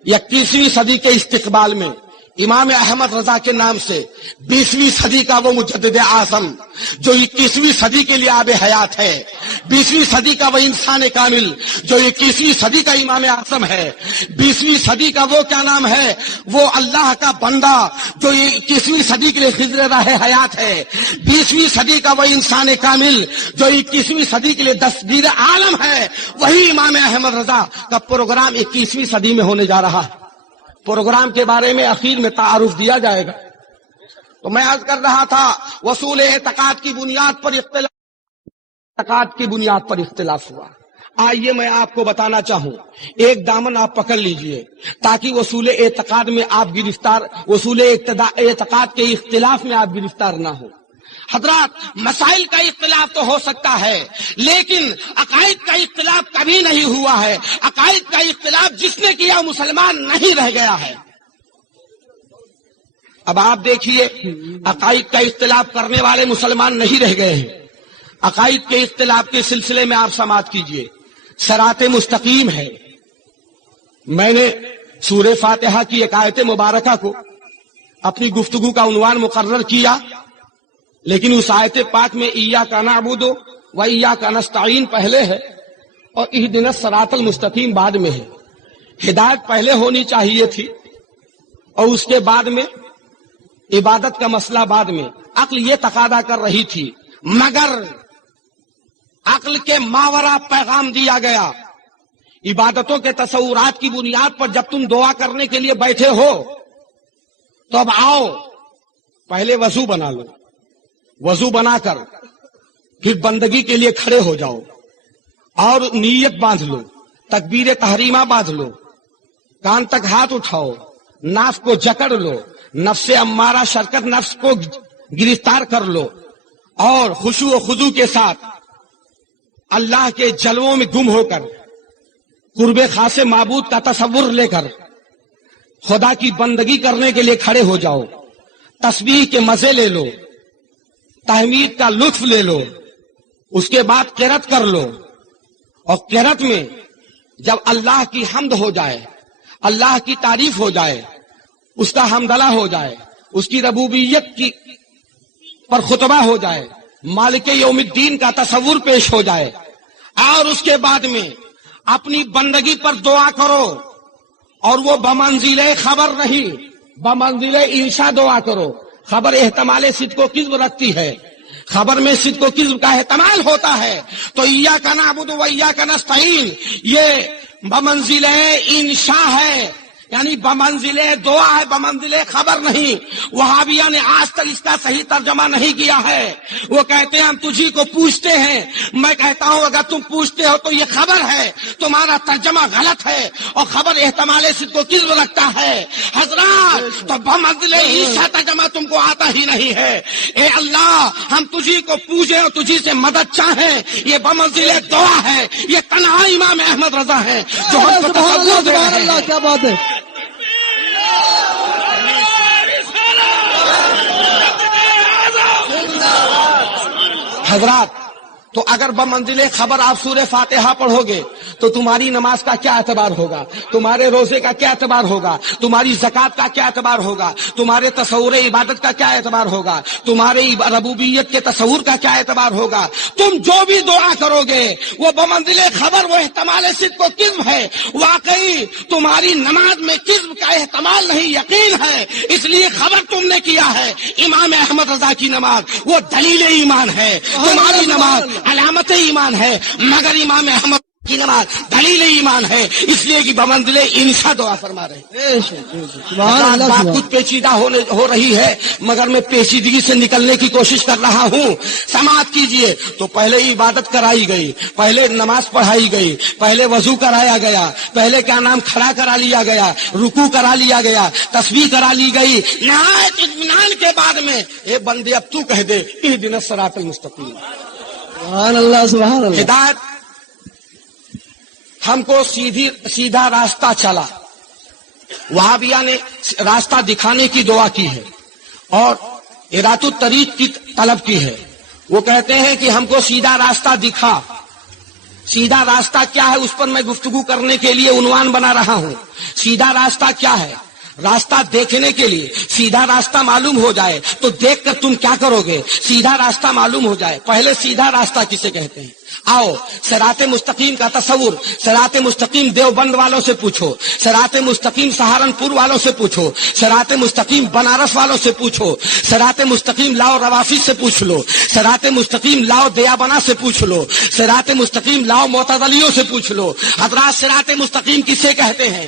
21ویں صدی کے استقبال میں امام احمد رضا کے نام سے 20ویں صدی کا وہ مجدد اعظم جو 21ویں صدی کے لیے آب حیات ہے، 20ویں صدی کا وہ انسان کامل جو 21ویں صدی کا امام اعظم ہے، 20ویں صدی کا وہ کیا نام ہے، وہ اللہ کا بندہ جو 21ویں صدی کے لیے خضر راہ حیات ہے، 20ویں صدی کا وہ انسان کامل جو 21ویں صدی کے لیے دستگیر عالم ہے، وہی امام احمد رضا کا پروگرام 21ویں صدی میں ہونے جا رہا ہے۔ پروگرام کے بارے میں اخیر میں تعارف دیا جائے گا۔ تو میں عرض کر رہا تھا وصول اعتقاد کی بنیاد پر اختلاف ہوا۔ آئیے میں آپ کو بتانا چاہوں، ایک دامن آپ پکڑ لیجئے تاکہ اصول اعتقاد میں آپ گرفتار، اصول اعتقاد کے اختلاف میں آپ گرفتار نہ ہو۔ حضرات، مسائل کا اختلاف تو ہو سکتا ہے لیکن عقائد کا اختلاف کبھی نہیں ہوا ہے۔ عقائد کا اختلاف جس نے کیا مسلمان نہیں رہ گیا ہے۔ اب آپ دیکھیے، عقائد کا اختلاف کرنے والے مسلمان نہیں رہ گئے ہیں۔ عقائد کے اختلاف کے سلسلے میں آپ سماعت کیجئے، صراط مستقیم ہے۔ میں نے سورہ فاتحہ کی ایک آیت مبارکہ کو اپنی گفتگو کا عنوان مقرر کیا، لیکن اس آیت پاک میں ایاک نعبد و ایاک نستعین پہلے ہے اور اہدنا الصراط المستقیم بعد میں ہے۔ ہدایت پہلے ہونی چاہیے تھی اور اس کے بعد میں عبادت کا مسئلہ بعد میں۔ عقل یہ تقاضا کر رہی تھی، مگر عقل کے ماورا پیغام دیا گیا۔ عبادتوں کے تصورات کی بنیاد پر جب تم دعا کرنے کے لیے بیٹھے ہو تو اب آؤ، پہلے وضو بنا لو، وضو بنا کر پھر بندگی کے لیے کھڑے ہو جاؤ اور نیت باندھ لو، تکبیر تحریمہ باندھ لو، کان تک ہاتھ اٹھاؤ، ناف کو جکڑ لو، نفس امارہ شرکت نفس کو گرفتار کر لو اور خشوع و خضوع کے ساتھ اللہ کے جلووں میں گم ہو کر قرب خاص معبود کا تصور لے کر خدا کی بندگی کرنے کے لیے کھڑے ہو جاؤ، تسبیح کے مزے لے لو، تحمید کا لطف لے لو، اس کے بعد قرات کر لو، اور قرات میں جب اللہ کی حمد ہو جائے، اللہ کی تعریف ہو جائے، اس کا حمدللہ ہو جائے، اس کی ربوبیت کی پر خطبہ ہو جائے، مالک یوم الدین کا تصور پیش ہو جائے، اور اس کے بعد میں اپنی بندگی پر دعا کرو، اور وہ بمنزل خبر نہیں، بمنزل انشاء دعا کرو۔ خبر احتمال صدق و کذب رکھتی ہے، خبر میں صدق و کذب کا احتمال ہوتا ہے، تو ایاک نعبد و ایاک نستعین یہ بمنزل انشاء ہے، یعنی بمنزل دعا ہے، بمنزل خبر نہیں۔ وہابیہ نے آج تک اس کا صحیح ترجمہ نہیں کیا ہے، وہ کہتے ہیں ہم تجھی کو پوچھتے ہیں۔ میں کہتا ہوں اگر تم پوچھتے ہو تو یہ خبر ہے، تمہارا ترجمہ غلط ہے اور خبر احتمال صدق و کذب رکھتا ہے۔ حضرات، تو بمنزل عیسیٰ ترجمہ تم کو آتا ہی نہیں ہے۔ اے اللہ، ہم تجھی کو پوچھیں اور تجھی سے مدد چاہیں، یہ بمنزل دعا ہے۔ یہ تنہا امام احمد رضا ہے جو ہم کو تصور دے رہے ہیں۔ سبحان اللہ، کیا بات ہے۔ حضرات، تو اگر بمنزل خبر آپ سورہ فاتحہ پڑھو گے تو تمہاری نماز کا کیا اعتبار ہوگا، تمہارے روزے کا کیا اعتبار ہوگا، تمہاری زکوٰۃ کا کیا اعتبار ہوگا، تمہارے تصور عبادت کا کیا اعتبار ہوگا، تمہارے ربوبیت کے تصور کا کیا اعتبار ہوگا۔ تم جو بھی دعا کرو گے وہ بمنزل خبر، وہ احتمال صدق و کذب ہے۔ واقعی تمہاری نماز میں کذب کا احتمال نہیں، یقین ہے، اس لیے خبر تم نے کیا ہے۔ امام احمد رضا کی نماز وہ دلیل ایمان ہے، تمہاری نماز علامت ایمان ہے، مگر امام احمد کی نماز دلیل ایمان ہے، اس لیے کہ بمنزل انشاء دعا فرما رہے ہیں۔ بات کچھ پیچیدہ ہو رہی ہے مگر میں پیچیدگی سے نکلنے کی کوشش کر رہا ہوں، سماعت کیجئے۔ تو پہلے عبادت کرائی گئی، پہلے نماز پڑھائی گئی، پہلے وضو کرایا گیا، پہلے کیا نام کھڑا کرا لیا گیا، رکوع کرا لیا گیا، تسبیح کرا لی گئی، نہایت اطمینان کے بعد میں اے بندے اب تو کہہ دے اہدنا الصراط المستقیم۔ سبحان اللہ، سبحان اللہ۔ ہدایت ہم کو سیدھا راستہ چلا، وہابیہ نے راستہ دکھانے کی دعا کی ہے اور ارات الطریق کی طلب کی ہے۔ وہ کہتے ہیں کہ ہم کو سیدھا راستہ دکھا۔ سیدھا راستہ کیا ہے اس پر میں گفتگو کرنے کے لیے عنوان بنا رہا ہوں۔ سیدھا راستہ کیا ہے؟ راستہ دیکھنے کے لیے سیدھا راستہ معلوم ہو جائے تو دیکھ کر تم کیا کرو گے؟ سیدھا راستہ معلوم ہو جائے۔ پہلے سیدھا راستہ کسے کہتے ہیں؟ آؤ صراط مستقیم کا تصور صراط مستقیم دیوبند والوں سے پوچھو، صراط مستقیم سہارنپور والوں سے پوچھو، صراط مستقیم بنارس والوں سے پوچھو، صراط مستقیم لاؤ روافظ سے پوچھ لو، صراط مستقیم لاؤ دیابنا سے پوچھ لو، صراط مستقیم لاؤ معتزلیوں سے پوچھ لو۔ حضرات، صراط مستقیم کسے کہتے ہیں؟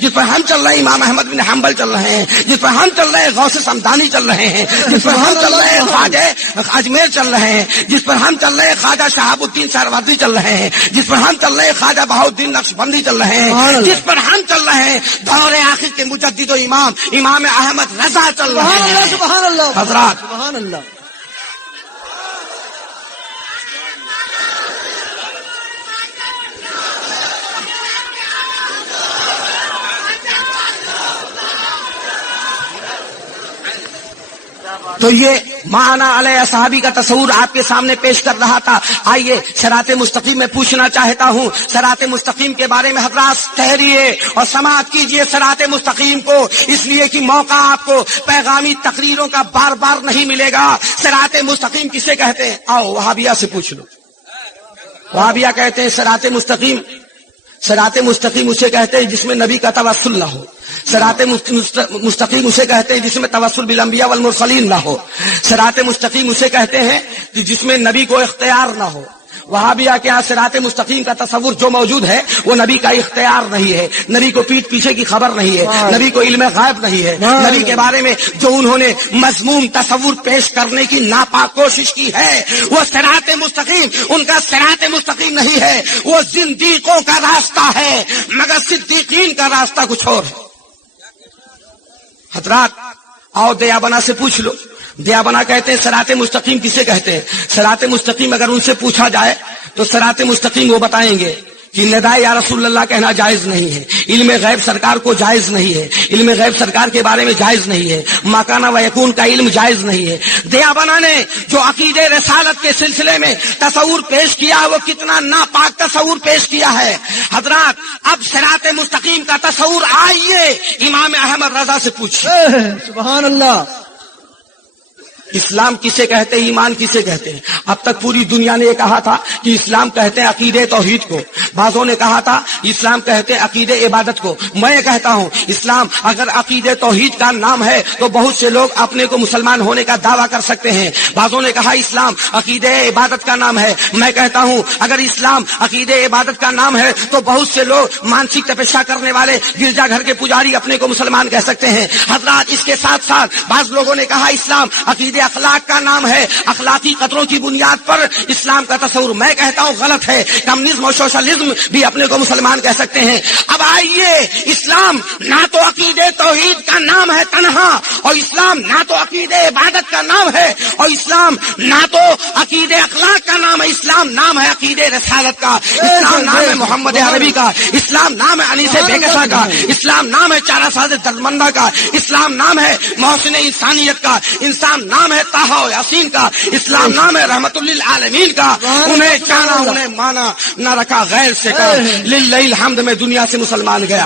جس پر ہم چل رہے ہیں امام احمد بن حنبل چل رہے ہیں، جس پر ہم چل رہے ہیں غوث سمدانی چل رہے ہیں، جس پر ہم چل رہے ہیں خواجہ اجمیر چل رہے ہیں، جس پر ہم چل رہے ہیں خواجہ شہاب الدین سہروردی چل رہے ہیں، جس پر ہم چل رہے ہیں خواجہ بہاؤالدین نقشبندی چل رہے ہیں، جس پر ہم چل رہے ہیں دور آخر کے مجدد و امام احمد رضا چل رہے ہیں. سبحان اللہ حضرات سبحان اللہ. تو یہ معنی علیہ صحابی کا تصور آپ کے سامنے پیش کر رہا تھا. آئیے صراط مستقیم میں پوچھنا چاہتا ہوں، صراط مستقیم کے بارے میں حضرات ٹھہریے اور سماعت کیجئے صراط مستقیم کو، اس لیے کہ موقع آپ کو پیغامی تقریروں کا بار بار نہیں ملے گا. صراط مستقیم کسے کہتے ہیں؟ آؤ وہابیہ سے پوچھ لو. وہابیہ کہتے ہیں صراط مستقیم اسے کہتے ہیں جس میں نبی کا توسل نہ ہو. صراط مستقیم اسے کہتے ہیں جس میں توسل بالانبیاء والمرسلین نہ ہو. صراط مستقیم اسے کہتے ہیں جس میں نبی کو اختیار نہ ہو. وہابیہ کے یہاں صراط مستقیم کا تصور جو موجود ہے وہ نبی کا اختیار نہیں ہے، نبی کو پیٹھ پیچھے کی خبر نہیں ہے، نبی کو علم غیب نہیں ہے، نبی کے بارے میں جو انہوں نے مذموم تصور پیش کرنے کی ناپاک کوشش کی ہے وہ صراط مستقیم ان کا صراط مستقیم نہیں ہے، وہ زندیقوں کا راستہ ہے، مگر صدیقین کا راستہ کچھ اور ہے. حضرات آؤ دیابنا سے پوچھ لو. دیابنا کہتے ہیں صراط مستقیم کسے کہتے ہیں؟ صراط مستقیم اگر ان سے پوچھا جائے تو صراط مستقیم وہ بتائیں گے کہ ندائے یا رسول اللہ کہنا جائز نہیں ہے، علم غیب سرکار کو جائز نہیں ہے، علم غیب سرکار کے بارے میں جائز نہیں ہے، مکانہ و یکون کا علم جائز نہیں ہے. دیابنا نے جو عقیدے رسالت کے سلسلے میں تصور پیش کیا وہ کتنا ناپاک تصور پیش کیا ہے. حضرات اب صراط مستقیم کا تصور آئیے امام احمد رضا سے پوچھیے. سبحان اللہ. اسلام کسے کہتے ہیں، ایمان کسے کہتے ہیں؟ اب تک پوری دنیا نے یہ کہا تھا کہ اسلام کہتے ہیں عقیدے توحید کو، بعضوں نے کہا تھا اسلام کہتے ہیں عقیدے عبادت کو. میں کہتا ہوں اسلام اگر عقیدے توحید کا نام ہے تو بہت سے لوگ اپنے کو مسلمان ہونے کا دعویٰ کر سکتے ہیں. بعضوں نے کہا اسلام عقیدے عبادت کا نام ہے. میں کہتا ہوں اگر اسلام عقیدے عبادت کا نام ہے تو بہت سے لوگ مانسک تپسیا کرنے والے گرجا گھر کے پجاری اپنے کو مسلمان کہہ سکتے ہیں. حضرات اس کے ساتھ ساتھ بعض لوگوں نے کہا اسلام عقیدے اخلاق کا نام ہے، اخلاقی قدروں کی بنیاد پر اسلام کا تصور. میں کہتا ہوں غلط ہے، کمیونزم اور سوشلزم بھی اپنے کو مسلمان کہہ سکتے ہیں. اب آئیے اسلام نہ تو عقیدے توحید کا نام ہے تنہا، اور اسلام نہ تو عقیدے عبادت کا نام ہے، اور اسلام نہ تو عقیدے اخلاق کا نام ہے. اسلام نام ہے عقیدے رسالت کا، اسلام نام ہے محمد عربی کا، اسلام نام ہے انیس بےکسا کا، اسلام نام ہے چارہ ساز دردمندہ کا، اسلام نام ہے محسن انسانیت کا، انسان نام ہے طه و یاسین کا، اسلام نام ہے رحمت للعالمین کا. انہیں جانا انہیں مانا نہ رکھا غیر سے کا. للہ الحمد میں دنیا سے مسلمان گیا.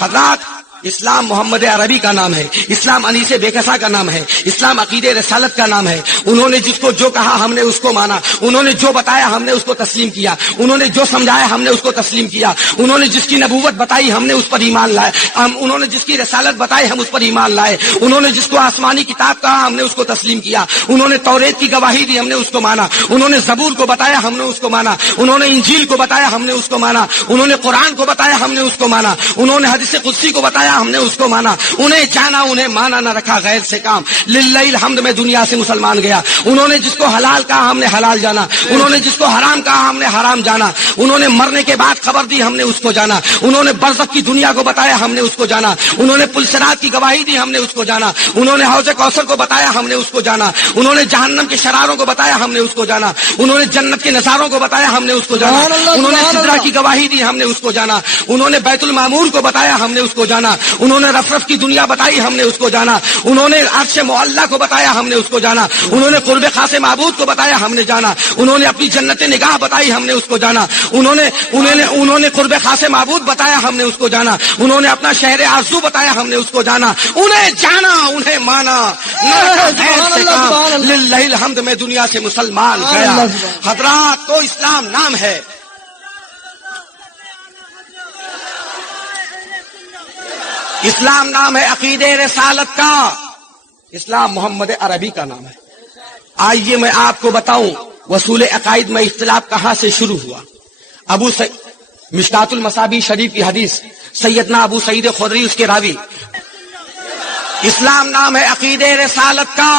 حضرات اسلام محمد عربی کا نام ہے، اسلام انیس بےکسا کا نام ہے، اسلام عقیدے رسالت کا نام ہے. انہوں نے جس کو جو کہا ہم نے اس کو مانا، انہوں نے جو بتایا ہم نے اس کو تسلیم کیا، انہوں نے جو سمجھایا ہم نے اس کو تسلیم کیا، انہوں نے جس کی نبوت بتائی ہم نے اس پر ایمان لائے، انہوں نے جس کی رسالت بتائی ہم اس پر ایمان لائے، انہوں نے جس کو آسمانی کتاب کہا ہم نے اس کو تسلیم کیا، انہوں نے توریت کی گواہی دی ہم نے اس کو مانا، انہوں نے زبور کو بتایا ہم نے اس کو مانا، انہوں نے انجیل کو بتایا ہم نے اس کو مانا، انہوں نے قرآن کو بتایا ہم نے اس کو مانا، انہوں نے حدیث قدسی کو بتایا ہم نے اس کو مانا. انہیں جانا انہیں مانا نہ رکھا غیر سے کام. للہ الحمد میں دنیا سے مسلمان گیا. انہوں نے جس کو حلال کہا ہم نے حلال جانا، انہوں نے جس کو حرام کہا ہم نے حرام جانا، انہوں نے مرنے کے بعد خبر دی ہم نے اس کو جانا، انہوں نے برزخ کی دنیا کو بتایا ہم نے اس کو جانا، انہوں نے پلسرات کی گواہی دی ہم نے اس کو جانا، انہوں نے حوض کوثر کو بتایا ہم نے اس کو جانا، انہوں نے جہنم کے شراروں کو بتایا ہم نے اس کو جانا، انہوں نے جنت کے نظاروں کو بتایا ہم نے اس کو جانا، انہوں نے سدرہ کی گواہی دی ہم نے اس کو جانا، انہوں نے بیت المعمور کو بتایا ہم نے اس کو جانا، انہوں نے رفرف کی دنیا بتائی ہم نے اس کو جانا، انہوں نے عرش معلیٰ کو بتایا ہم نے اس کو جانا، انہوں نے قرب خاص معبود کو بتایا ہم نے جانا، انہوں نے اپنی جنت نگاہ بتائی ہم نے اس کو جانا، انہوں نے قرب خاص معبود بتایا ہم نے اس کو جانا، انہوں نے اپنا شہر آرزو بتایا ہم نے اس کو جانا. انہیں جانا انہیں مانا للہ الحمد میں دنیا سے مسلمان گیا. حضرات تو اسلام نام ہے. اسلام نام ہے عقیدے رسالت کا، اسلام محمد عربی کا نام ہے. آئیے میں آپ کو بتاؤں وصول عقائد میں اختلاف کہاں سے شروع ہوا. مشکات المصابیح شریف کی حدیث، سیدنا ابو سعید خدری اس کے راوی۔ اسلام نام ہے عقیدہ رسالت کا،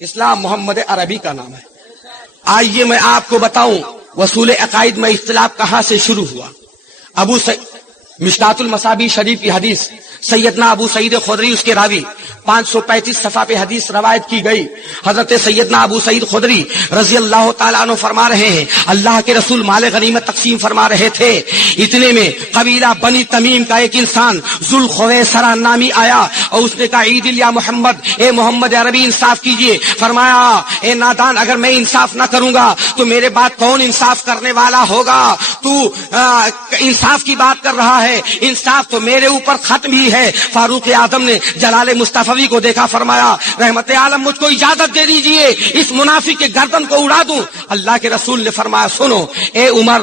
اسلام محمد عربی کا نام ہے۔ آئیے میں آپ کو بتاؤں وصول عقائد میں اختلاف کہاں سے شروع ہوا۔ مشکات المصابیح شریف کی حدیث، سیدنا ابو سعید خدری اس کے راوی، 535 صفحہ پہ حدیث روایت کی گئی۔ حضرت سیدنا ابو سعید خدری رضی اللہ تعالیٰ عنہ فرما رہے ہیں، اللہ کے رسول مال غنیمت تقسیم فرما رہے تھے، اتنے میں قبیلہ بنی تمیم کا ایک انسان ذوالخویسرہ نامی آیا اور اس نے کہا عید یا محمد، اے محمد عربی انصاف کیجئے۔ فرمایا اے نادان، اگر میں انصاف نہ کروں گا تو میرے بعد کون انصاف کرنے والا ہوگا؟ تو انصاف کی بات کر رہا ہے، انصاف تو میرے اوپر ختم ہی ہے۔ فاروق اعظم نے جلال مصطفی کو دیکھا، فرمایا رحمت عالم مجھ کو اجازت دے دیجئے اس منافق کے گردن کو اڑا دوں۔ اللہ کے رسول نے فرمایا سنو اے عمر،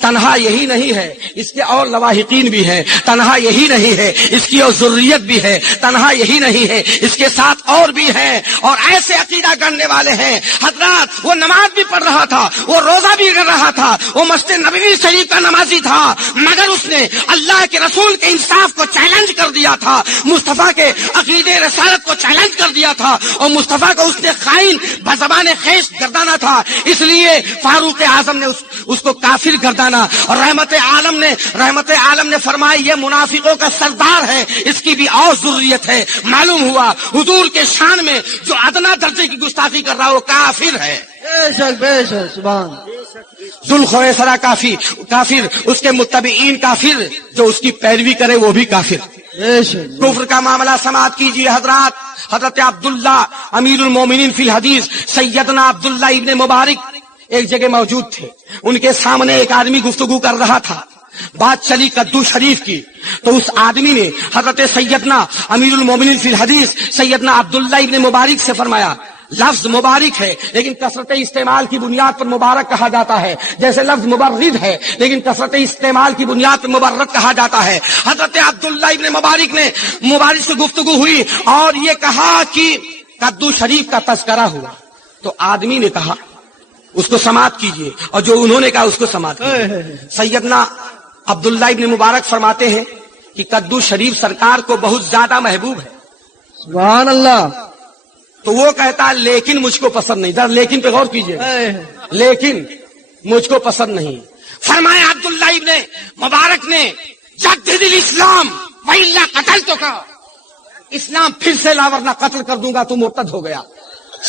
تنہا یہی نہیں ہے، اس کے اور لواحقین بھی ہیں، تنہا یہی نہیں ہے، اس کی اور ذریت بھی ہے، تنہا یہی نہیں ہے، اس کے ساتھ اور بھی ہیں، اور ایسے عقیدہ گڑھنے والے ہیں۔ حضرات وہ نماز بھی پڑھ رہا تھا، وہ روزہ بھی کر رہا تھا، وہ مسجد نبوی شریف کا نمازی تھا، مگر اس نے اللہ کے رسول کے انصاف کو چیلنج کر دیا تھا، مصطفیٰ کے عقیدے رسالت کو چیلنج کر دیا تھا، اور مصطفیٰ کو اس نے خائن بزبان خیش گردانا تھا، اس لیے فاروق اعظم نے اس کو کافر گردانا۔ اور رحمت عالم نے فرمایا یہ منافقوں کا سردار ہے، اس کی بھی اور ضروریت ہے۔ معلوم ہوا حضور کے شان میں جو ادنا درجے کی گستاخی کر رہا وہ کافر ہے۔ بے شک بے شک، سبحان ذوالخویسرہ کافر، اس کے متبعین کافر، جو اس کی پیروی کرے وہ بھی کافر۔ بے شک۔ کفر کا معاملہ سماعت کیجیے حضرات۔ حضرت عبداللہ امیر المومنین فی الحدیث سیدنا عبداللہ ابن مبارک ایک جگہ موجود تھے، ان کے سامنے ایک آدمی گفتگو کر رہا تھا، بات چلی کدو شریف کی، تو اس آدمی نے حضرت سیدنا امیر المومنین فی الحدیث سیدنا عبداللہ ابن مبارک سے فرمایا لفظ مبارک ہے لیکن کثرت استعمال کی بنیاد پر مبارک کہا جاتا ہے، جیسے لفظ مبرد ہے لیکن کثرت استعمال کی بنیاد پر مبرک کہا جاتا ہے۔ حضرت عبداللہ ابن مبارک سے گفتگو ہوئی اور یہ کہا کہ کدو شریف کا تذکرہ ہوا، تو آدمی نے کہا اس کو سماعت کیجئے، اور جو انہوں نے کہا اس کو سماعت کیجئے۔ سیدنا عبداللہ ابن مبارک فرماتے ہیں کہ کدو شریف سرکار کو بہت زیادہ محبوب ہے، سبحان اللہ۔ تو وہ کہتا لیکن مجھ کو پسند نہیں، ذرا لیکن پہ غور کیجئے، لیکن مجھ کو پسند نہیں۔ فرمایا عبداللہ ابن مبارک نے جدد الاسلام وإلا قتلتک، اسلام پھر سے لا ورنہ قتل کر دوں گا، تو مرتد ہو گیا۔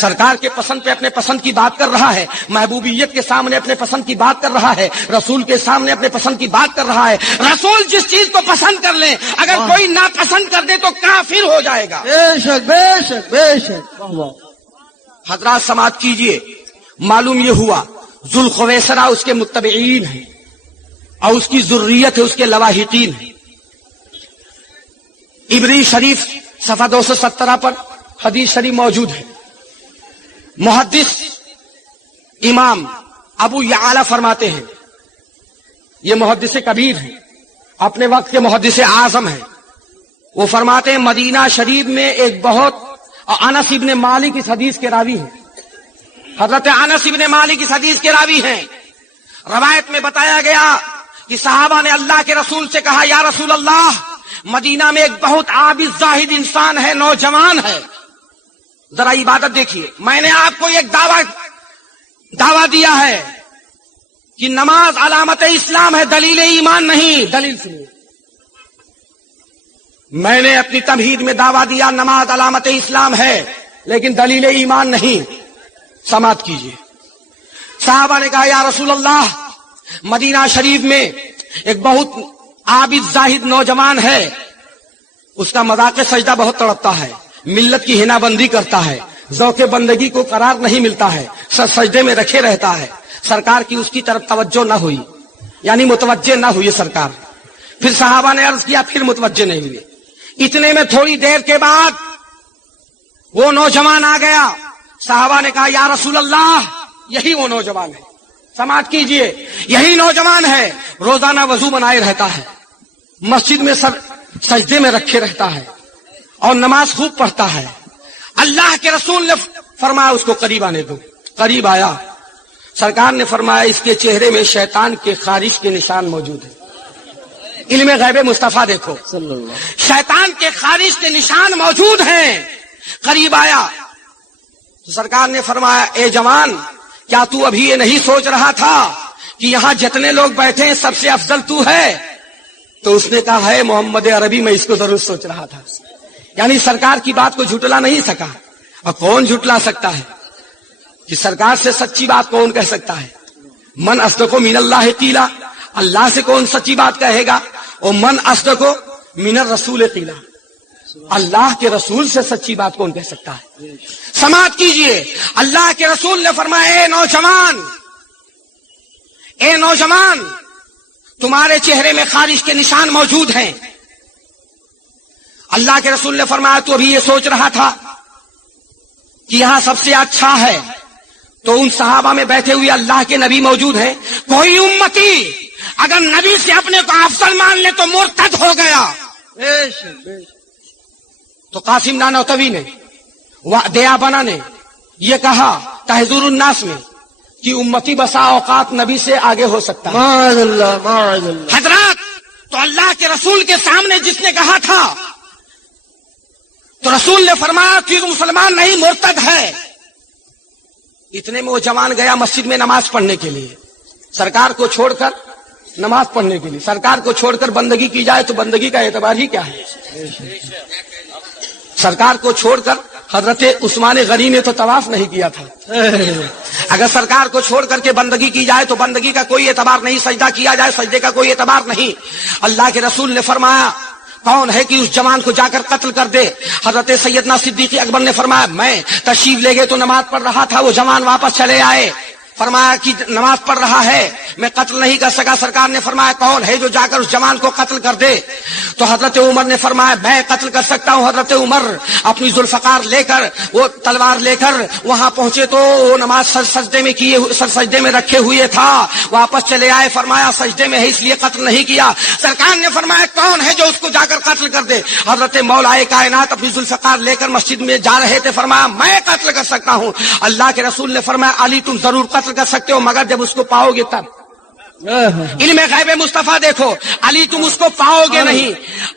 سرکار کے پسند پہ اپنے پسند کی بات کر رہا ہے، محبوبیت کے سامنے اپنے پسند کی بات کر رہا ہے، رسول کے سامنے اپنے پسند کی بات کر رہا ہے۔ رسول جس چیز کو پسند کر لیں، اگر کوئی ناپسند کر دے تو کافر ہو جائے گا۔ بے شک بے شک بے شک۔ حضرات سماعت کیجئے، معلوم یہ ہوا ذوالخویسرہ اس کے متبعین ہیں اور اس کی ذریت ہے، اس کے لواحقین ہیں۔ ابری شریف صفحہ 217 پر حدیث شریف موجود ہے۔ محدث امام ابو یعلا فرماتے ہیں، یہ محدث کبیر ہیں، اپنے وقت کے محدث اعظم ہیں، وہ فرماتے ہیں مدینہ شریف میں ایک بہت، اور انس ابن مالک اس حدیث کے راوی ہیں، حضرت انس ابن مالک اس حدیث کے راوی ہیں۔ روایت میں بتایا گیا کہ صحابہ نے اللہ کے رسول سے کہا یا رسول اللہ، مدینہ میں ایک بہت عابد زاہد انسان ہے، نوجوان ہے، ذرا عبادت دیکھیے، میں نے آپ کو ایک دعویٰ دیا ہے کہ نماز علامت اسلام ہے، دلیل ایمان نہیں۔ دلیل سنیے، میں نے اپنی تمہید میں دعویٰ دیا نماز علامت اسلام ہے لیکن دلیل ایمان نہیں۔ سماعت کیجیے، صحابہ نے کہا یا رسول اللہ، مدینہ شریف میں ایک بہت عابد زاہد نوجوان ہے، اس کا مذاق سجدہ بہت تڑپتا ہے، ملت کی ہنا بندی کرتا ہے، ذوق بندگی کو قرار نہیں ملتا ہے، سجدے میں رکھے رہتا ہے۔ سرکار کی اس کی طرف توجہ نہ ہوئی، یعنی متوجہ نہ ہوئی سرکار۔ پھر صحابہ نے عرض کیا، پھر متوجہ نہیں ہوئے۔ اتنے میں تھوڑی دیر کے بعد وہ نوجوان آ گیا۔ صحابہ نے کہا یا رسول اللہ، یہی وہ نوجوان ہے۔ سماعت کیجئے، یہی نوجوان ہے، روزانہ وضو بنائے رہتا ہے، مسجد میں سجدے میں رکھے رہتا ہے اور نماز خوب پڑھتا ہے۔ اللہ کے رسول نے فرمایا اس کو قریب آنے دو۔ قریب آیا، سرکار نے فرمایا اس کے چہرے میں شیطان کے خارش کے نشان موجود ہیں. علم غیب مصطفیٰ دیکھو, صلی اللہ. شیطان کے خارش کے نشان موجود ہیں. قریب آیا تو سرکار نے فرمایا اے جوان, کیا تو ابھی یہ نہیں سوچ رہا تھا کہ یہاں جتنے لوگ بیٹھے ہیں سب سے افضل تو ہے؟ تو اس نے کہا ہے محمد عربی, میں اس کو ضرور سوچ رہا تھا. یعنی سرکار کی بات کو جھٹلا نہیں سکا. اور کون جھٹلا سکتا ہے کہ سرکار سے سچی بات کون کہہ سکتا ہے؟ من اصدق من اللہ قیلا, اللہ سے کون سچی بات کہے گا؟ اور من اصدق من الرسول قیلا, اللہ کے رسول سے سچی بات کون کہہ سکتا ہے؟ سماعت کیجئے, اللہ کے رسول نے فرمایا اے نوجوان, تمہارے چہرے میں خارش کے نشان موجود ہیں. اللہ کے رسول نے فرمایا تو ابھی یہ سوچ رہا تھا کہ یہاں سب سے اچھا ہے, تو ان صحابہ میں بیٹھے ہوئے اللہ کے نبی موجود ہیں. کوئی امتی اگر نبی سے اپنے کو افضل مان لے تو مرتد ہو گیا. تو قاسم نانوتوی نے, دیابنا نے یہ کہا تحذیر الناس میں کہ امتی بسا اوقات نبی سے آگے ہو سکتا ہے. معاذ اللہ, معاذ اللہ. حضرات, تو اللہ کے رسول کے سامنے جس نے کہا تھا تو رسول نے فرمایا کہ مسلمان نہیں مرتد ہے. اتنے میں وہ جوان گیا مسجد میں نماز پڑھنے کے لیے. سرکار کو چھوڑ کر نماز پڑھنے کے لیے, سرکار کو چھوڑ کر بندگی کی جائے تو بندگی کا اعتبار ہی کیا ہے؟ سرکار کو چھوڑ کر حضرت عثمان غنی نے تو طواف نہیں کیا تھا. اگر سرکار کو چھوڑ کر کے بندگی کی جائے تو بندگی کا کوئی اعتبار نہیں, سجدہ کیا جائے سجدے کا کوئی اعتبار نہیں. اللہ کے رسول نے فرمایا کون ہے کہ اس جوان کو جا کر قتل کر دے؟ حضرت سیدنا صدیق اکبر نے فرمایا میں تشریف لے گئے تو نماز پڑھ رہا تھا, وہ جوان واپس چلے آئے, فرمایا کہ نماز پڑھ رہا ہے, میں قتل نہیں کر سکا. سرکار نے فرمایا کون ہے جو جا کر اس جوان کو قتل کر دے؟ تو حضرت عمر نے فرمایا میں قتل کر سکتا ہوں. حضرت عمر اپنی ذوالفقار لے کر, وہ تلوار لے کر وہاں پہنچے تو وہ نماز سجدے میں رکھے ہوئے تھا, واپس چلے آئے. فرمایا سجدے میں ہے اس لیے قتل نہیں کیا. سرکار نے فرمایا کون ہے جو اس کو جا کر قتل کر دے؟ حضرت مولائے کائنات اپنی ذوالفقار لے کر مسجد میں جا رہے تھے, فرمایا میں قتل کر سکتا ہوں. اللہ کے رسول نے فرمایا علی تم ضرور قتل کر سکتے ہو مگر جب اس کو پاؤ گے تب. علم غیب مصطفیٰ دیکھو, علی تم اس کو پاؤ گے نہیں.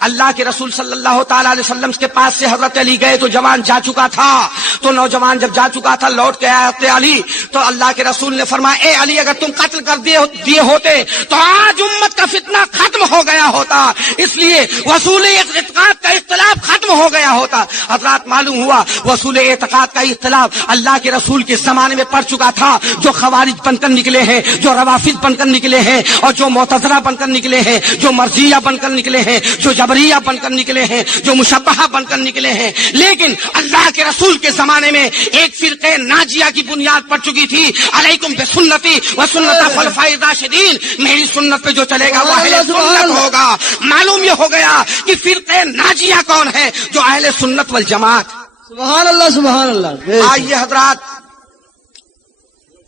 اللہ کے رسول صلی اللہ تعالی علیہ وسلم کے پاس سے حضرت علی گئے تو جوان جا چکا تھا. تو نوجوان جب جا چکا تھا لوٹ کے آیا حضرت علی, تو اللہ کے رسول نے فرمایا اے علی اگر تم قتل کر دیے ہوتے تو آج امت کا فتنہ ختم ہو گیا ہوتا, اس لیے وصول اعتقاد کا اختلاف ختم ہو گیا ہوتا. حضرات معلوم ہوا وصول اعتقاد کا اختلاف اللہ کے رسول کے زمانے میں پڑ چکا تھا. جو خوارج بن کر نکلے ہیں, جو روافض بن کر نکلے ہیں, اور جو معتزلہ بن کر نکلے ہیں, جو مرجیہ بن کر نکلے ہیں, جو جبریہ بن کر نکلے ہیں, جو مشبہہ بن کر نکلے ہیں. لیکن اللہ کے رسول کے زمانے میں ایک فرقے ناجیہ کی بنیاد پڑ چکی تھی, علیکم بسنتی و سنت خلفائے راشدین, میری سنت پہ جو چلے گا وہ اہل سنت ہوگا. معلوم یہ ہو گیا کہ فرقے ناجیہ کون ہے؟ جو اہل سنت والجماعت. سبحان اللہ, سبحان اللہ. آئیے حضرات,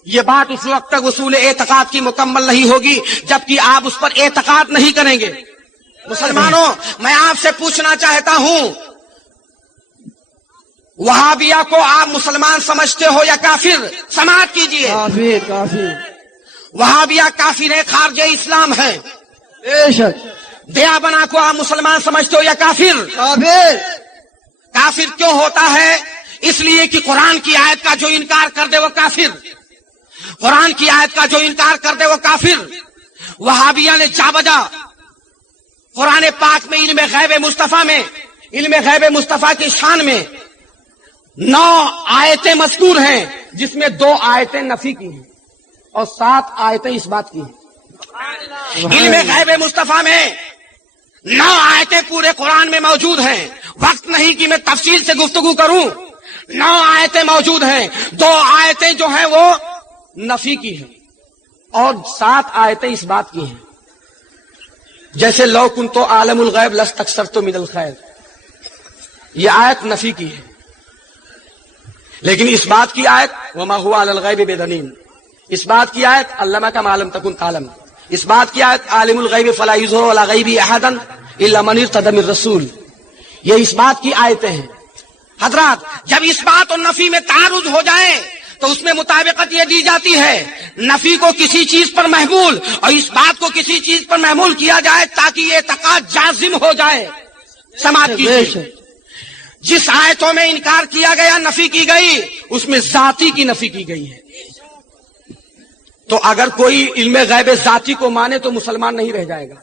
یہ بات اس وقت تک اصول اعتقاد کی مکمل نہیں ہوگی جبکہ آپ اس پر اعتقاد نہیں کریں گے. مسلمانوں, میں آپ سے پوچھنا چاہتا ہوں, وہابیہ کو آپ مسلمان سمجھتے ہو یا کافر؟ سماعت کیجئے. کافر, کافر. وہابیہ کافر ہے, خارج اسلام ہے. بے شک. دیابنا کو آپ مسلمان سمجھتے ہو یا کافر؟ کافر. کافر کیوں ہوتا ہے؟ اس لیے کہ قرآن کی آیت کا جو انکار کر دے وہ کافر, قرآن کی آیت کا جو انکار کر دے وہ کافر. وہابیہ نے جا بجا قرآن پاک میں علم غیب مصطفیٰ میں, علم غیب مصطفیٰ کی شان میں 9 آیتیں مذکور ہیں جس میں 2 آیتیں نفی کی ہیں اور 7 آیتیں اس بات کی ہیں. علم غیب مصطفیٰ میں 9 آیتیں پورے قرآن میں موجود ہیں. وقت نہیں کہ میں تفصیل سے گفتگو کروں. 9 آیتیں موجود ہیں, 2 آیتیں جو ہیں وہ نفی کی ہیں اور 7 آیتیں اس بات کی ہیں. جیسے لو کنتو عالم الغیب لاستکثرت من الخیر, یہ آیت نفی کی ہے. لیکن اس بات کی آیت وما هو علی الغیب بدنین, اس بات کی آیت علمک ما لم تکن تعلم, اس بات کی آیت عالم الغیب فلا یظہر علی غیبہ احدا الا من ارتضی من الرسول, یہ اس بات کی آیتیں ہیں. حضرات, جب اس بات اور نفی میں تعارض ہو جائے تو اس میں مطابقت یہ دی جاتی ہے نفی کو کسی چیز پر محمول اور اس بات کو کسی چیز پر محمول کیا جائے تاکہ یہ اعتقاد جازم ہو جائے. سماعت کیجیے. جس آیتوں میں انکار کیا گیا نفی کی گئی اس میں ذاتی کی نفی کی گئی ہے. تو اگر کوئی علم غیب ذاتی کو مانے تو مسلمان نہیں رہ جائے گا.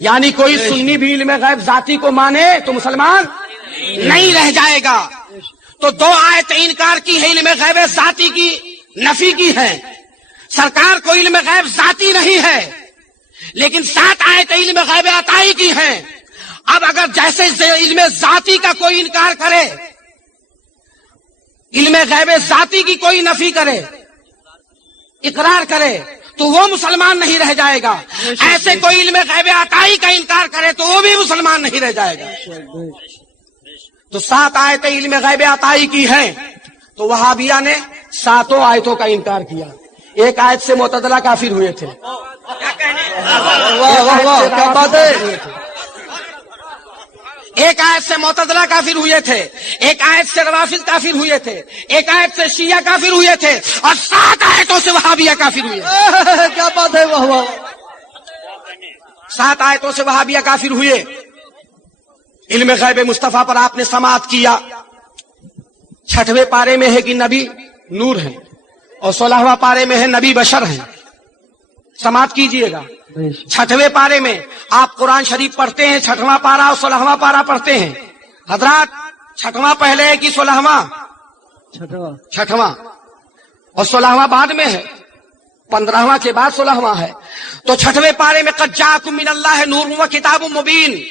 یعنی کوئی سنی بھی علم غیب ذاتی کو مانے تو مسلمان نہیں رہ جائے گا. تو 2 آیتیں انکار کی ہے علم غیب ذاتی کی نفی کی ہے. سرکار کو علم غیب ذاتی نہیں ہے لیکن 7 آیتیں علم غیب عطائی کی ہیں. اب اگر جیسے علم ذاتی کا کوئی انکار کرے علم غیب ذاتی کی کوئی نفی کرے اقرار کرے تو وہ مسلمان نہیں رہ جائے گا. ایسے کوئی علم غیب عطائی کا انکار کرے تو وہ بھی مسلمان نہیں رہ جائے گا. تو 7 آیتیں علم غیب عطائی کی ہیں تو وہابیہ نے 7 آیتوں کا انکار کیا. 1 آیت سے معتزلہ کافر ہوئے تھے. کیا بات ہے. 1 آیت سے معتزلہ کافر ہوئے تھے. 1 آیت سے روافض کافر ہوئے تھے. 1 آیت سے شیعہ کافر ہوئے تھے اور 7 آیتوں سے وہابیہ کافر ہوئے. کیا بات ہے. واہ واہ. 7 آیتوں سے وہابیہ کافر ہوئے. علم غیب مصطفیٰ پر آپ نے سماعت کیا. 6ویں پارے میں ہے کہ نبی نور ہیں اور 16واں پارے میں ہے نبی بشر ہیں. سماعت کیجئے گا. 6ویں پارے میں آپ قرآن شریف پڑھتے ہیں 6واں پارا اور 16واں پارا پڑھتے ہیں. حضرات 6واں پہلے ہے کہ 16واں؟ 6واں اور 16واں بعد میں ہے. 15واں کے بعد 16واں ہے. تو 6ویں پارے میں قد جاءکم من اللہ نور و کتاب مبین.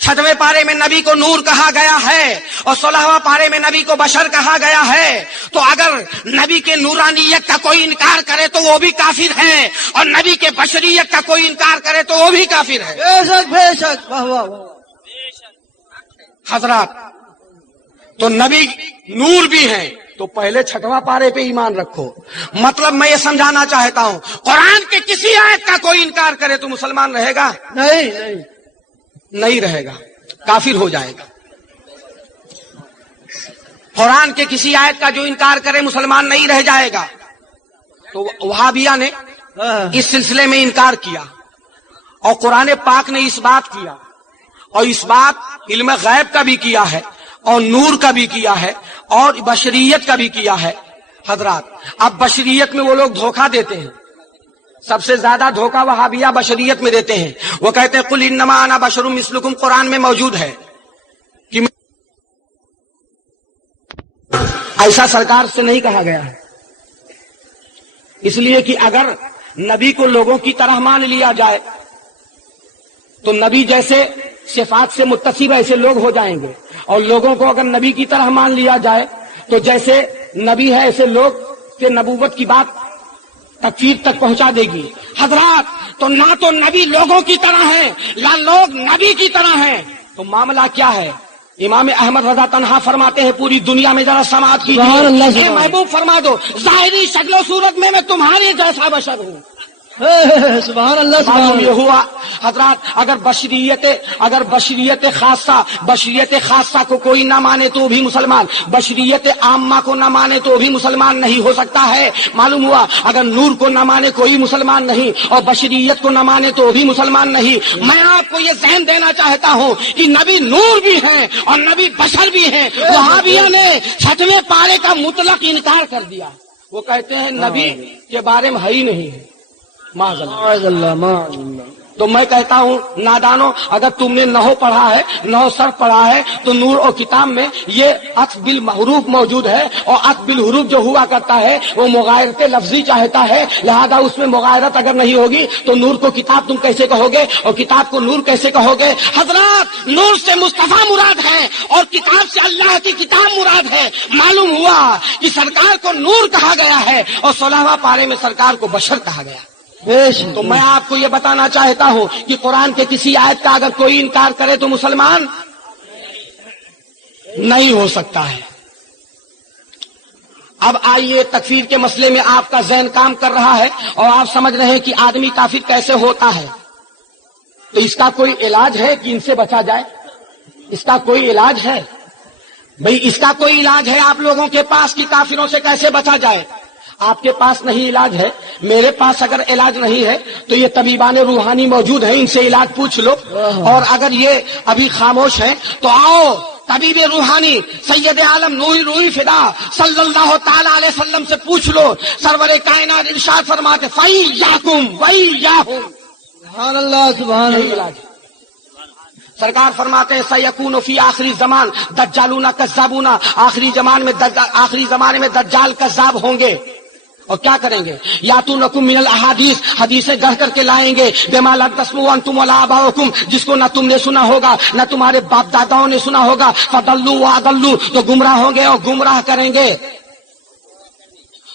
6ویں پارے میں نبی کو نور کہا گیا ہے اور 16واں پارے میں نبی کو بشر کہا گیا ہے. تو اگر نبی کے نورانیت کا کوئی انکار کرے تو وہ بھی کافر ہے اور نبی کے بشریت کا کوئی انکار کرے تو وہ بھی کافر ہے. بے شک بے شک. واہ واہ واہ. حضرات تو نبی نور بھی ہیں تو پہلے 6واں پارے پہ ایمان رکھو. مطلب میں یہ سمجھانا چاہتا ہوں قرآن کے کسی آیت کا کوئی انکار کرے تو مسلمان رہے گا؟ نہیں رہے گا. کافر ہو جائے گا. قرآن کے کسی آیت کا جو انکار کرے مسلمان نہیں رہ جائے گا. تو وہابیہ نے اس سلسلے میں انکار کیا اور قرآن پاک نے اس بات کیا اور اس بات علم غیب کا بھی کیا ہے اور نور کا بھی کیا ہے اور بشریت کا بھی کیا ہے. حضرات اب بشریت میں وہ لوگ دھوکہ دیتے ہیں. سب سے زیادہ دھوکہ وہابیہ بشریت میں دیتے ہیں. وہ کہتے ہیں قل انما انا بشر مثلکم. قرآن میں موجود ہے کہ ایسا سرکار سے نہیں کہا گیا ہے. اس لیے کہ اگر نبی کو لوگوں کی طرح مان لیا جائے تو نبی جیسے صفات سے متصف ایسے لوگ ہو جائیں گے اور لوگوں کو اگر نبی کی طرح مان لیا جائے تو جیسے نبی ہے ایسے لوگ کے نبوت کی بات تکفیر تک پہنچا دے گی. حضرات تو نہ تو نبی لوگوں کی طرح ہیں نہ لوگ نبی کی طرح ہیں. تو معاملہ کیا ہے؟ امام احمد رضا تنہا فرماتے ہیں پوری دنیا میں ذرا سماعت کیجیے. محبوب فرما دو ظاہری شکل و صورت میں تمہارے جیسا بشر ہوں. سبحان اللہ. معلوم یہ ہوا حضرات اگر بشریت خاصہ کو کوئی نہ مانے تو بھی مسلمان، بشریت عامہ کو نہ مانے تو بھی مسلمان نہیں ہو سکتا ہے. معلوم ہوا اگر نور کو نہ مانے کوئی مسلمان نہیں اور بشریت کو نہ مانے تو بھی مسلمان نہیں. میں آپ کو یہ ذہن دینا چاہتا ہوں کہ نبی نور بھی ہیں اور نبی بشر بھی ہیں. وہابیہ نے 6ویں پارے کا مطلق انکار کر دیا. وہ کہتے ہیں نبی کے بارے میں ہے ہی نہیں ہے. معاذ اللہ. تو میں کہتا ہوں نادانو اگر تم نے نحو پڑھا ہے، نحو صرف پڑھا ہے تو نور اور کتاب میں یہ عطف بالحروف موجود ہے اور عطف بالحروف جو ہوا کرتا ہے وہ مغایرت لفظی چاہتا ہے. لہذا اس میں مغایرت اگر نہیں ہوگی تو نور کو کتاب تم کیسے کہو گے اور کتاب کو نور کیسے کہو گے؟ حضرات نور سے مصطفیٰ مراد ہے اور کتاب سے اللہ کی کتاب مراد ہے. معلوم ہوا کہ سرکار کو نور کہا گیا ہے اور 16واں پارے میں سرکار کو بشر کہا گیا. تو میں آپ کو یہ بتانا چاہتا ہوں کہ قرآن کے کسی آیت کا اگر کوئی انکار کرے تو مسلمان نہیں ہو سکتا ہے. اب آئیے تکفیر کے مسئلے میں آپ کا ذہن کام کر رہا ہے اور آپ سمجھ رہے ہیں کہ آدمی کافر کیسے ہوتا ہے. تو اس کا کوئی علاج ہے کہ ان سے بچا جائے؟ اس کا کوئی علاج ہے؟ بھئی اس کا کوئی علاج ہے آپ لوگوں کے پاس کہ کافروں سے کیسے بچا جائے؟ آپ کے پاس نہیں علاج ہے، میرے پاس اگر علاج نہیں ہے تو یہ طبیبان روحانی موجود ہیں، ان سے علاج پوچھ لو، اور اگر یہ ابھی خاموش ہیں تو آؤ طبیب روحانی سید عالم نوری روحی فدا صلی اللہ تعالی علیہ وسلم سے پوچھ لو، سرور کائنات ارشاد فرماتے فَإِيَّاكُمْ وَإِيَّاهُمْ، سبحان اللہ سبحان یہی اللہ. علاج ہے. سرکار فرماتے ہیں سیکون فی آخری زمان دجالون کذابون، آخری زمانے میں دجال کذاب ہوں گے، اور کیا کریں گے؟ یاتونکم من الاحادیث، حدیثیں گڑھ کر کے لائیں گے، بما لا تسمعوا انتم ولا آباؤکم، جس کو نہ تم نے سنا ہوگا نہ تمہارے باپ داداؤں نے سنا ہوگا، فضلوا واضلوا، تو گمراہ ہوں گے اور گمراہ کریں گے.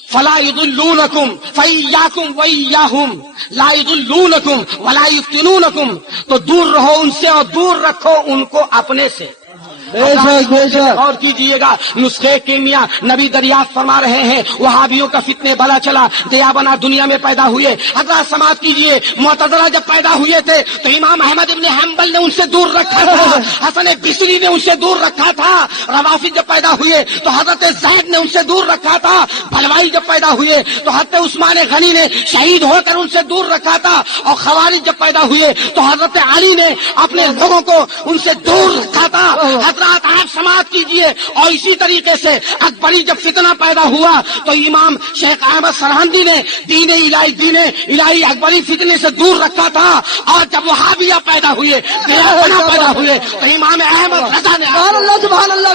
فلا يضلونکم فإياکم وإياہم لا يضلونکم ولا يفتنونکم، تو دور رہو ان سے اور دور رکھو ان کو اپنے سے. بے شک بے شک. اور کیجئے گا نسخے کیمیا نبی دریافت فرما رہے ہیں، وہابیوں کا فتنے بلا چلا، دیا بنا دنیا میں پیدا ہوئے. حضرات سماعت کیجئے، معتزلہ جب پیدا ہوئے تھے تو امام احمد ابن حنبل نے ان سے دور رکھا تھا، حسن بصری نے ان سے دور رکھا تھا. روافض جب پیدا ہوئے تو حضرت زید نے ان سے دور رکھا تھا. بھلوائی جب پیدا ہوئے تو حضرت عثمان غنی نے شہید ہو کر ان سے دور رکھا تھا. اور خوارج جب پیدا ہوئے تو حضرت علی نے اپنے لوگوں کو ان سے دور رکھا تھا. حضرات آپ سماعت کیجئے، اور اسی طریقے سے اکبری جب فتنہ پیدا ہوا تو امام شیخ احمد سرہندی نے دین الہی اکبری فتنے سے دور رکھا تھا. اور جب وہابیہ پیدا ہوئے، دیوبندی پیدا ہوئے تو امام احمد رضا نے سبحان اللہ سبحان اللہ.